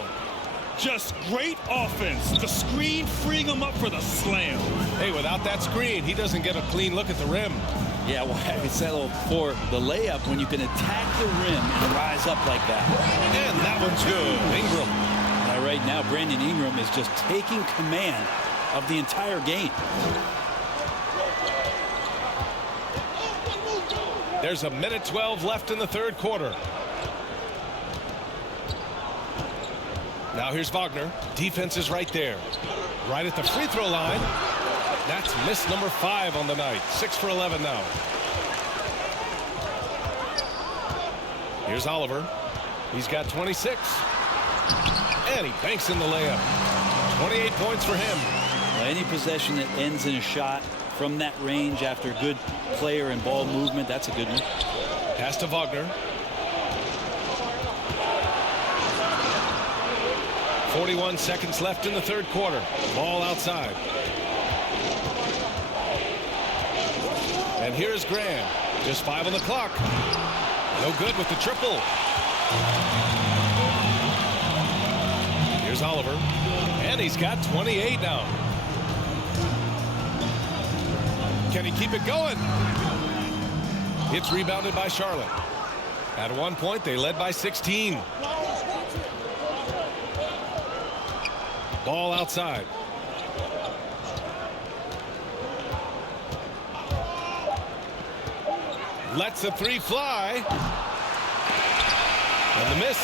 Just great offense. The screen freeing him up for the slam. Hey, without that screen, he doesn't get a clean look at the rim. Yeah, well, I settle for the layup when you can attack the rim and rise up like that. And that one's good. Ingram. Right now, Brandon Ingram is just taking command of the entire game. There's a minute 12 left in the third quarter. Now here's Wagner. Defense is right there. Right at the free throw line. That's miss number 5 on the night. 6 for 11 now. Here's Oliver. He's got 26. And he banks in the layup. 28 points for him. Any possession that ends in a shot from that range after good player and ball movement, that's a good one. Pass to Wagner. 41 seconds left in the third quarter. Ball outside. And here's Graham. Just 5 on the clock. No good with the triple. Here's Oliver. And he's got 28 now. Can he keep it going? It's rebounded by Charlotte. At one point, they led by 16. Ball outside. Lets the three fly. And the miss.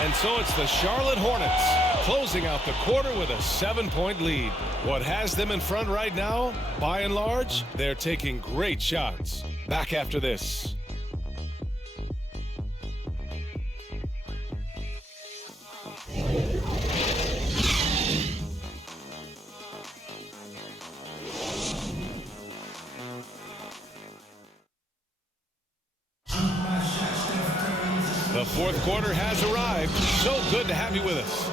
And so it's the Charlotte Hornets closing out the quarter with a 7-point lead. What has them in front right now, by and large, they're taking great shots. Back after this. The fourth quarter has arrived. So good to have you with us.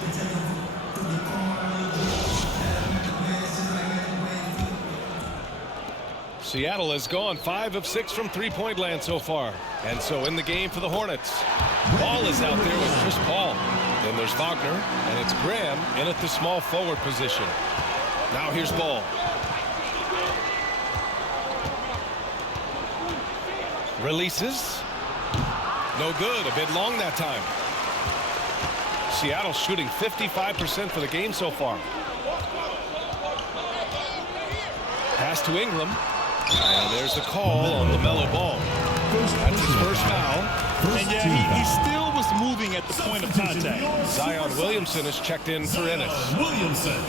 Seattle has gone 5 of 6 from three-point land so far. And so in the game for the Hornets. Ball is out there with Chris Paul. Then there's Wagner, and it's Graham in at the small forward position. Now here's Ball. Releases. No good. A bit long that time. Seattle shooting 55% for the game so far. Pass to Ingram. And there's the call on LaMelo Ball. That's his first foul. And yeah, he still was moving at the point of contact. Zion Williamson is checked in for Ennis. Williamson.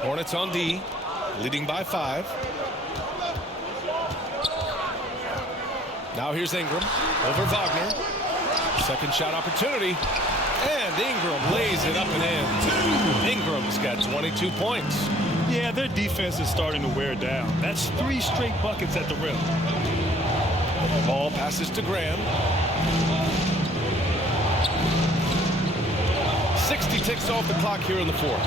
Hornets on D, leading by 5. Now here's Ingram over Wagner. Second shot opportunity. And Ingram lays it up and in. Ingram's got 22 points. Yeah, their defense is starting to wear down. That's 3 straight buckets at the rim. Ball passes to Graham. 60 ticks off the clock here in the fourth.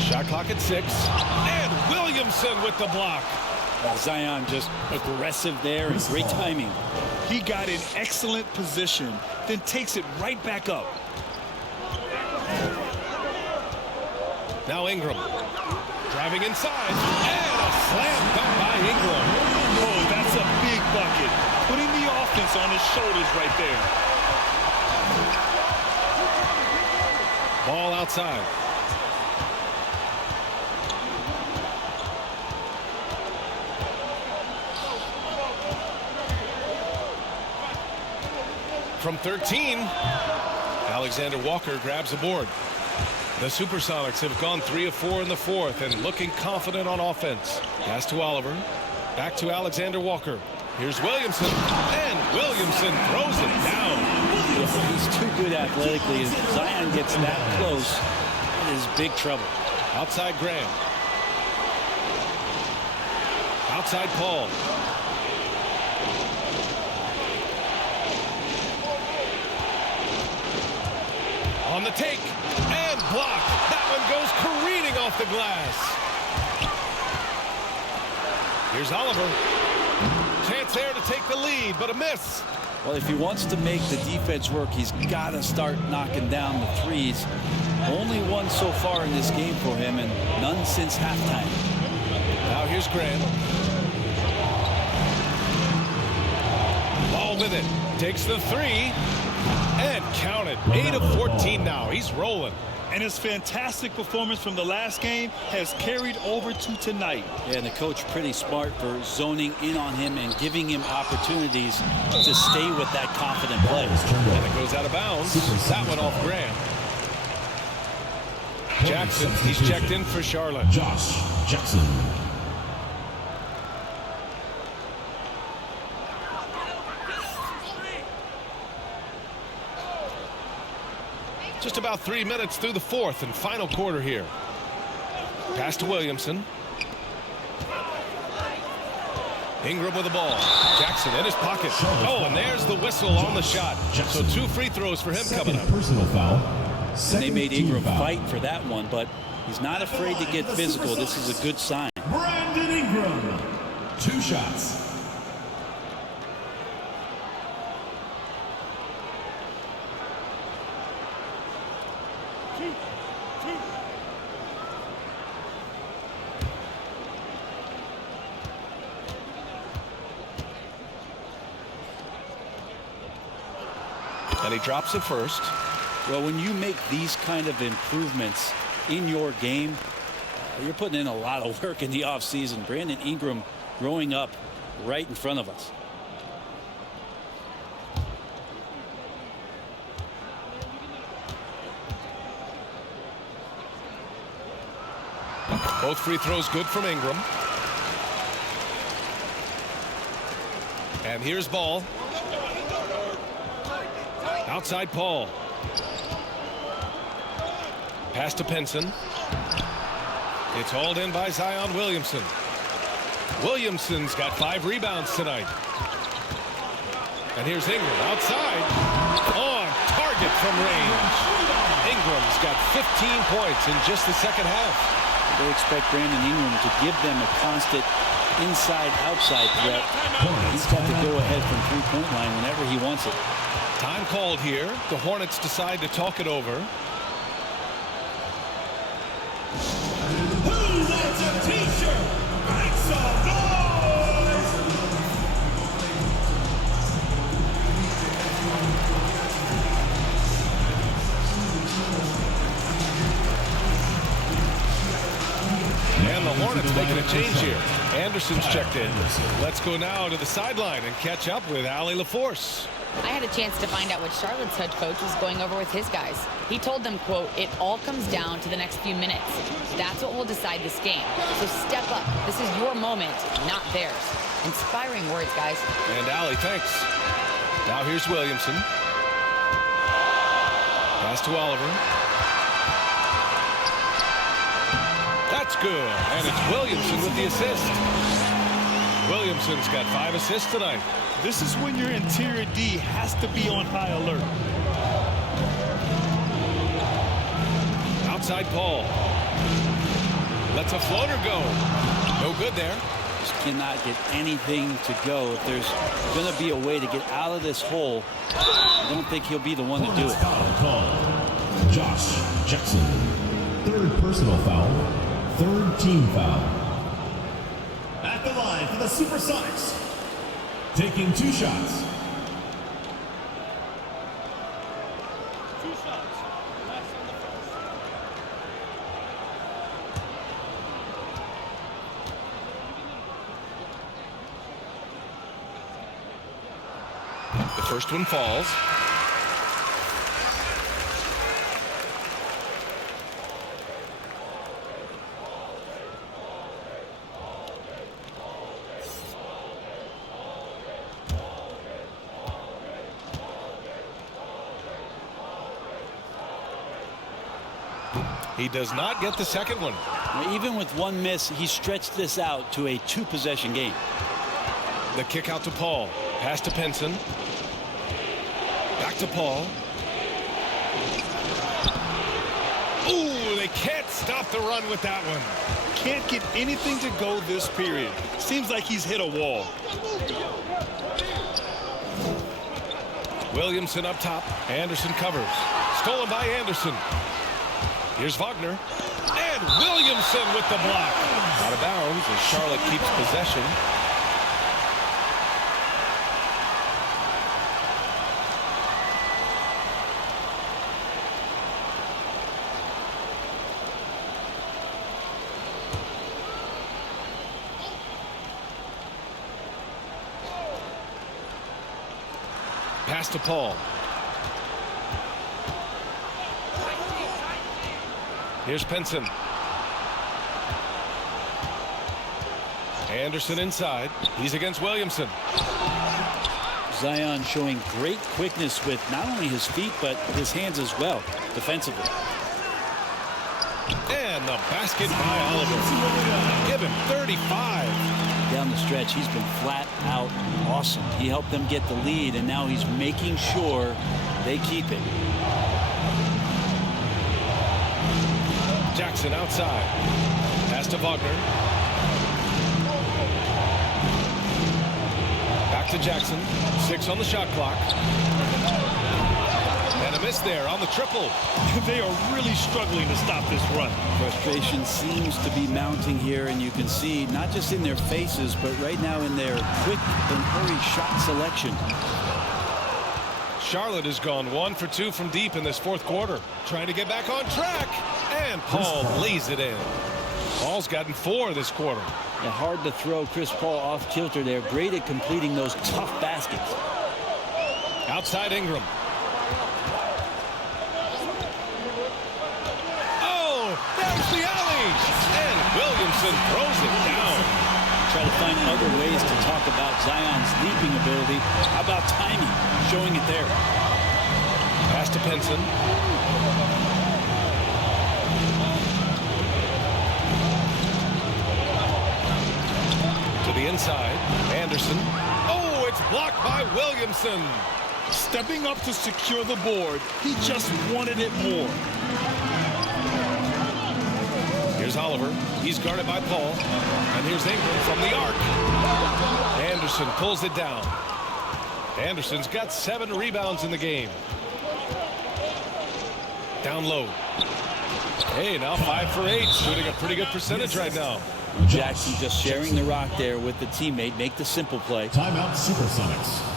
Shot clock at 6. And Williamson with the block. Zion just aggressive there and great timing. He got in excellent position, then takes it right back up. Now Ingram driving inside, and a slam dunk by Ingram. Oh, that's a big bucket. Putting the offense on his shoulders right there. Ball outside. From 13, Alexander Walker grabs a board. The SuperSonics have gone 3 of 4 in the fourth and looking confident on offense. Pass to Oliver. Back to Alexander Walker. Here's Williamson. And Williamson throws it down. He's too good athletically. If Zion gets that close, it is big trouble. Outside Graham. Outside Paul. On the take, and blocked. That one goes careening off the glass. Here's Oliver. Chance there to take the lead, but a miss. Well, if he wants to make the defense work, he's got to start knocking down the threes. Only one so far in this game for him, and none since halftime. Now here's Graham. Ball with it. Takes the 3. And count it. 8 of 14 now. He's rolling. And his fantastic performance from the last game has carried over to tonight. Yeah, and the coach pretty smart for zoning in on him and giving him opportunities to stay with that confident play. And it goes out of bounds. That one off Graham. Jackson, he's checked in for Charlotte. Josh Jackson. Just about 3 minutes through the fourth and final quarter here. Pass to Williamson. Ingram with the ball. Jackson in his pocket. Oh, and there's the whistle on the shot. So 2 free throws for him coming up. Personal foul. And they made Ingram fight for that one, but he's not afraid to get physical. This is a good sign. Brandon Ingram. 2 shots. And he drops it first. Well, when you make these kind of improvements in your game, you're putting in a lot of work in the offseason. Brandon Ingram growing up right in front of us. Both free throws good from Ingram. And here's Ball. Outside Paul. Pass to Pinson. It's hauled in by Zion Williamson. Williamson's got 5 rebounds tonight. And here's Ingram outside. On target from range. Ingram's got 15 points in just the second half. They expect Brandon Ingram to give them a constant inside-outside threat. He's got to go ahead from three-point line whenever he wants it. Time called here. The Hornets decide to talk it over. Who wants a t-shirt? Make some noise! And the Hornets making a change here. Anderson's checked in. Let's go now to the sideline and catch up with Allie LaForce. I had a chance to find out what Charlotte's head coach was going over with his guys. He told them, quote, "It all comes down to the next few minutes. That's what will decide this game. So step up. This is your moment, not theirs." Inspiring words, guys. And Allie, thanks. Now here's Williamson. Pass to Oliver. That's good. And it's Williamson with the assist. Williamson's got 5 assists tonight. This is when your interior D has to be on high alert. Outside Paul. Lets a floater go. No good there. Just cannot get anything to go. If there's going to be a way to get out of this hole, I don't think he'll be the one to do it. Foul call. Josh Jackson. 3rd personal foul. 3rd team foul. At the line for the SuperSonics. Taking 2 shots. The first one falls. He does not get the second one. Even with one miss, he stretched this out to a 2-possession game. The kick out to Paul. Pass to Penson. Back to Paul. Ooh, they can't stop the run with that one. Can't get anything to go this period. Seems like he's hit a wall. Williamson up top. Anderson covers. Stolen by Anderson. Here's Wagner. And Williamson with the block. Out of bounds as Charlotte keeps possession. Pass to Paul. Here's Penson. Anderson inside. He's against Williamson. Zion showing great quickness with not only his feet, but his hands as well, defensively. And the basket by Oliver. Give him 35. Down the stretch, he's been flat out awesome. He helped them get the lead, and now he's making sure they keep it. Jackson outside. Pass to Wagner. Back to Jackson. 6 on the shot clock. And a miss there on the triple. They are really struggling to stop this run. Frustration seems to be mounting here, and you can see not just in their faces, but right now in their quick and hurry shot selection. Charlotte has gone 1 for 2 from deep in this 4th quarter. Trying to get back on track. And Paul lays it in. Paul's gotten 4 this quarter. Yeah, hard to throw Chris Paul off kilter there. Great at completing those tough baskets. Outside Ingram. Oh, there's the alley. And Williamson throws it down. Try to find other ways to talk about Zion's leaping ability. How about timing? Showing it there. Pass to Penson. the inside. Anderson. Oh, it's blocked by Williamson. Stepping up to secure the board, he just wanted it more. Here's Oliver. He's guarded by Paul. And here's Ingram from the arc. Anderson pulls it down. Anderson's got 7 rebounds in the game. Down low. Hey, now 5 for 8. Shooting a pretty good percentage right now. Jackson just sharing the rock there with the teammate. Make the simple play. Timeout, SuperSonics.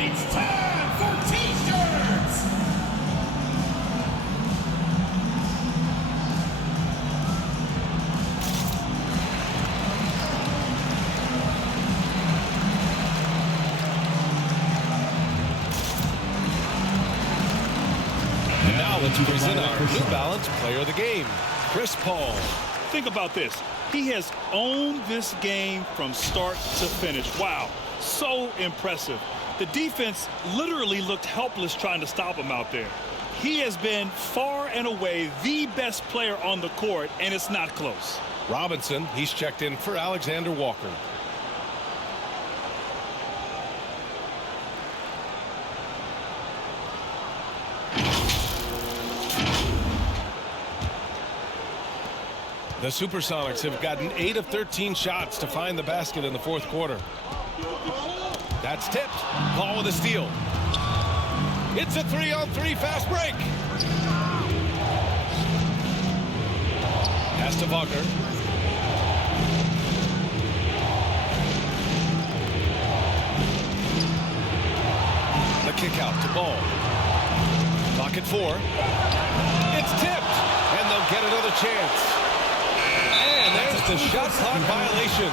It's time for T-shirts! And now let's present our New Balance Player of the Game, Chris Paul. Think about this. He has owned this game from start to finish. Wow, so impressive. The defense literally looked helpless trying to stop him out there. He has been far and away the best player on the court, and it's not close. Robinson, he's checked in for Alexander Walker. The SuperSonics have gotten 8 of 13 shots to find the basket in the 4th quarter. That's tipped. Paul with a steal. It's a 3-on-3 fast break. Pass to Wagner. The kick out to Ball. Clock at 4. It's tipped, and they'll get another chance. And there's the shot clock violation.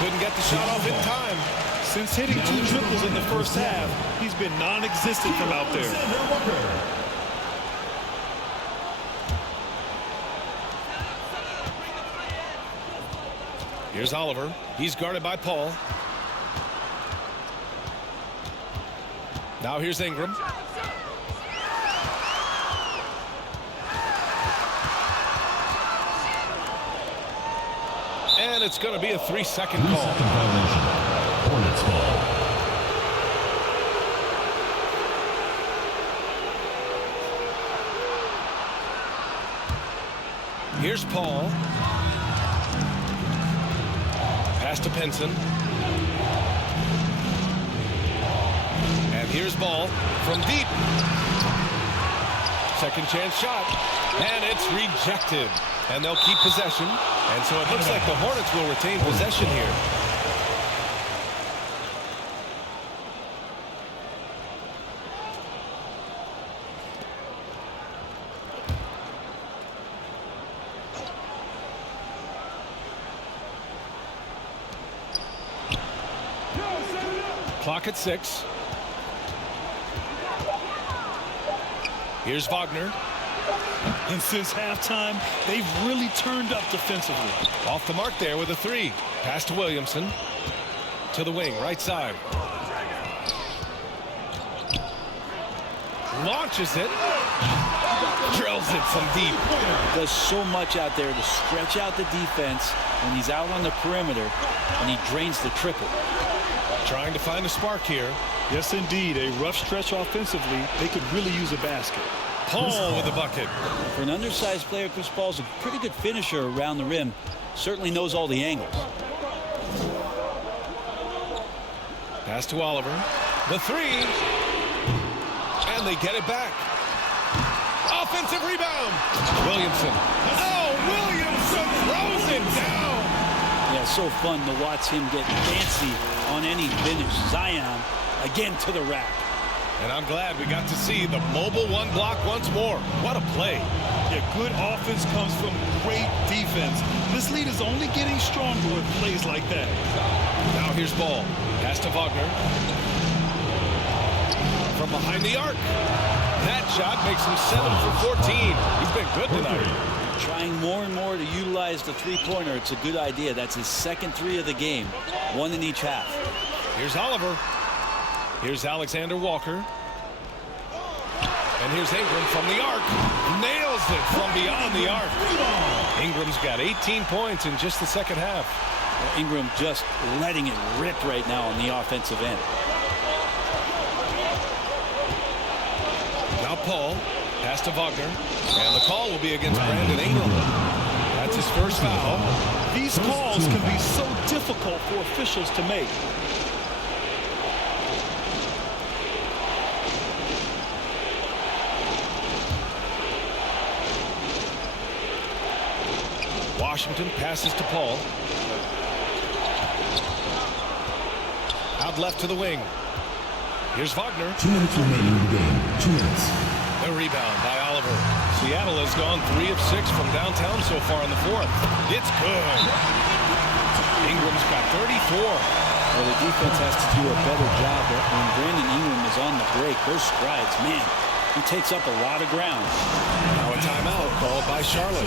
Couldn't get the shot off in time. Since hitting 2 triples in the first half, he's been non-existent from out there. Here's Oliver. He's guarded by Paul. Now here's Ingram. And it's going to be a 3-second call. Hornets ball. Here's Paul. Pass to Pinson. And here's Ball from deep. Second chance shot. And it's rejected. And they'll keep possession. And so it looks like the Hornets will retain possession here. Clock at 6. Here's Wagner. And since halftime, they've really turned up defensively. Off the mark there with a 3. Pass to Williamson. To the wing, right side. Launches it. Drills it from deep. Does so much out there to stretch out the defense when he's out on the perimeter, and he drains the triple. Trying to find a spark here. Yes, indeed. A rough stretch offensively. They could really use a basket. Paul with the bucket. For an undersized player, Chris Paul's a pretty good finisher around the rim. Certainly knows all the angles. Pass to Oliver. The 3. And they get it back. Offensive rebound. Williamson. Oh, Williamson throws it down. Yeah, so fun to watch him get fancy on any finish. Zion again to the rack. And I'm glad we got to see the mobile 1 block once more. What a play. Yeah, good offense comes from great defense. This lead is only getting stronger with plays like that. Now here's Ball. Pass to Wagner. From behind the arc. That shot makes him 7 for 14. He's been good tonight. Trying more and more to utilize the three-pointer. It's a good idea. That's his second 3 of the game. 1 in each half. Here's Oliver. Here's Alexander Walker. And here's Ingram from the arc. Nails it from beyond the arc. Ingram's got 18 points in just the second half. Ingram just letting it rip right now on the offensive end. Now Paul, pass to Wagner, and the call will be against Brandon Ingram. That's his first foul. These calls can be so difficult for officials to make. Washington passes to Paul. Out left to the wing. Here's Wagner. 2 minutes remaining in the game. 2 minutes. The rebound by Oliver. Seattle has gone 3 of 6 from downtown so far in the fourth. It's good. Ingram's got 34. Well, the defense has to do a better job. But when Brandon Ingram is on the break, those strides, man, he takes up a lot of ground. Now a timeout called by Charlotte.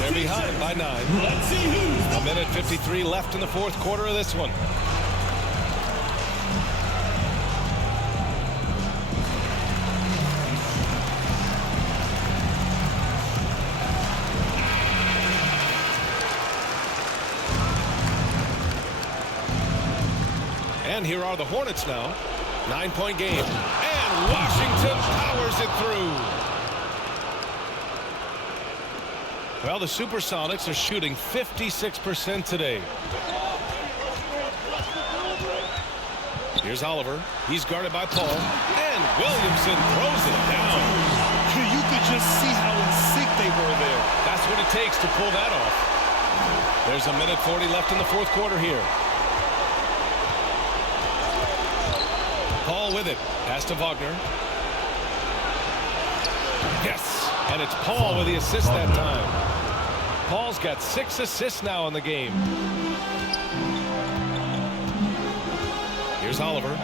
They're behind by 9. A minute 53 left in the fourth quarter of this one. And here are the Hornets now. 9-point game. And Washington powers it through. Well, the SuperSonics are shooting 56% today. Here's Oliver. He's guarded by Paul. And Williamson throws it down. You could just see how in sync they were there. That's what it takes to pull that off. There's a minute 40 left in the fourth quarter here. Paul with it. Pass to Wagner. Yes. And it's Paul with the assist that time. Paul's got 6 assists now in the game. Here's Oliver.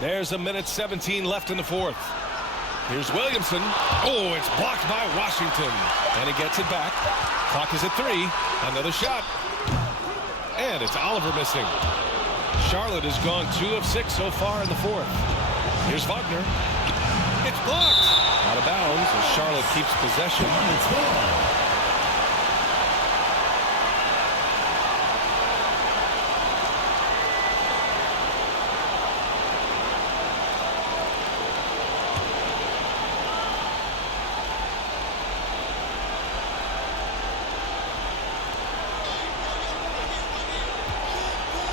There's a minute 17 left in the fourth. Here's Williamson. Oh, it's blocked by Washington. And he gets it back. Clock is at 3. Another shot. And it's Oliver missing. Charlotte has gone 2 of 6 so far in the fourth. Here's Wagner. It's blocked. Out of bounds as Charlotte keeps possession.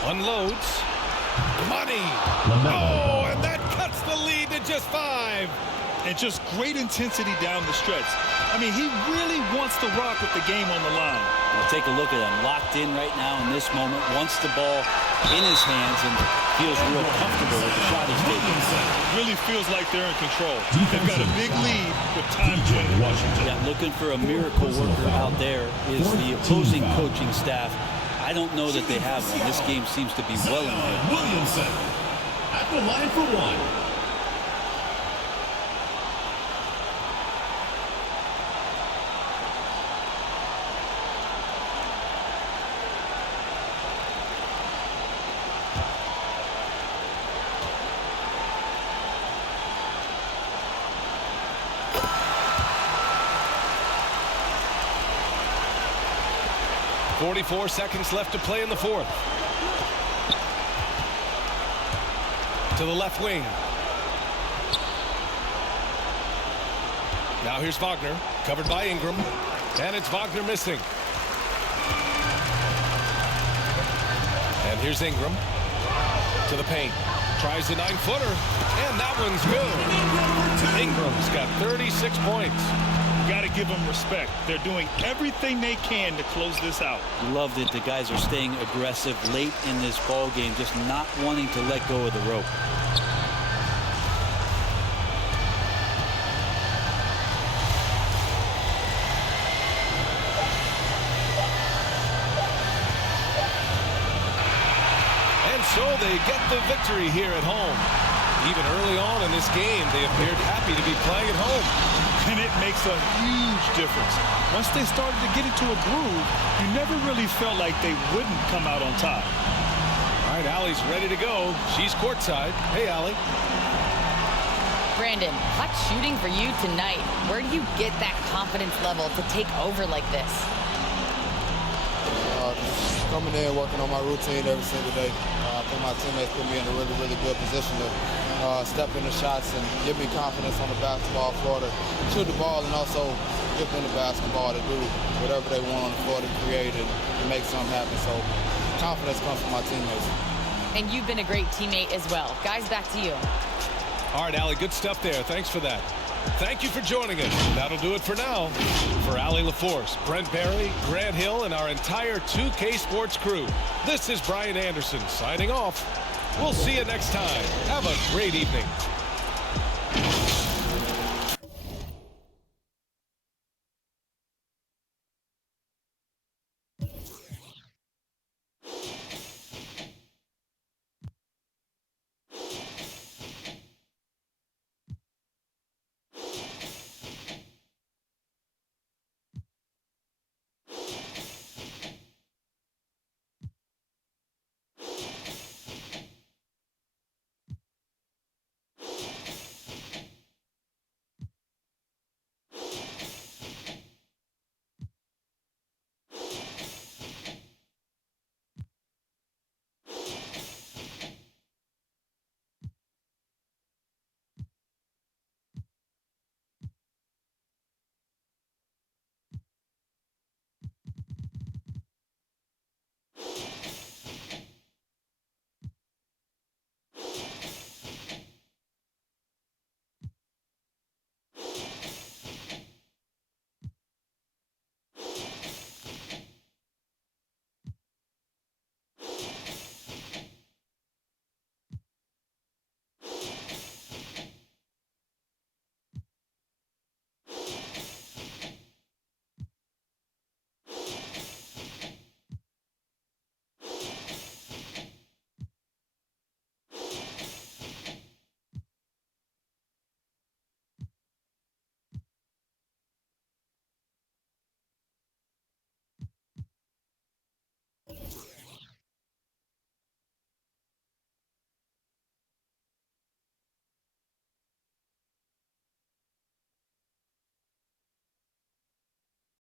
Unloads. Money. Oh, and that cuts the lead to just 5. And just great intensity down the stretch. I mean, he really wants to rock with the game on the line. Well, take a look at him. Locked in right now in this moment. Wants the ball in his hands and feels real comfortable with the shot he's taking. Really feels like they're in control. They've got a big lead with time to Yeah, looking for a miracle worker out there is the opposing coaching staff. I don't know that they have one. This game seems to be well in hand. Williamson at the line for 1. .44 seconds left to play in the fourth. To the left wing. Now here's Wagner, covered by Ingram. And it's Wagner missing. And here's Ingram. To the paint. Tries the 9-footer. And that one's good. Ingram's got 36 points. Got to give them respect. They're doing everything they can to close this out. Love that the guys are staying aggressive late in this ball game, just not wanting to let go of the rope. And so they get the victory here at home. Even early on in this game, they appeared happy to be playing at home. and it makes a huge difference. Once they started to get into a groove, you never really felt like they wouldn't come out on top. All right, Allie's ready to go. She's courtside. Hey, Allie. Brandon, hot shooting for you tonight. Where do you get that confidence level to take over like this? Coming in, working on my routine every single day. I think my teammates put me in a really, really good position to step into shots and give me confidence on the basketball floor to shoot the ball, and also give them the basketball to do whatever they want on the floor to create and make something happen. So confidence comes from my teammates. And you've been a great teammate as well. Guys, back to you. All right, Allie, good stuff there. Thanks for that. Thank you for joining us. That'll do it for now. For Allie LaForce, Brent Barry, Grant Hill, and our entire 2K Sports crew, this is Brian Anderson signing off. We'll see you next time. Have a great evening.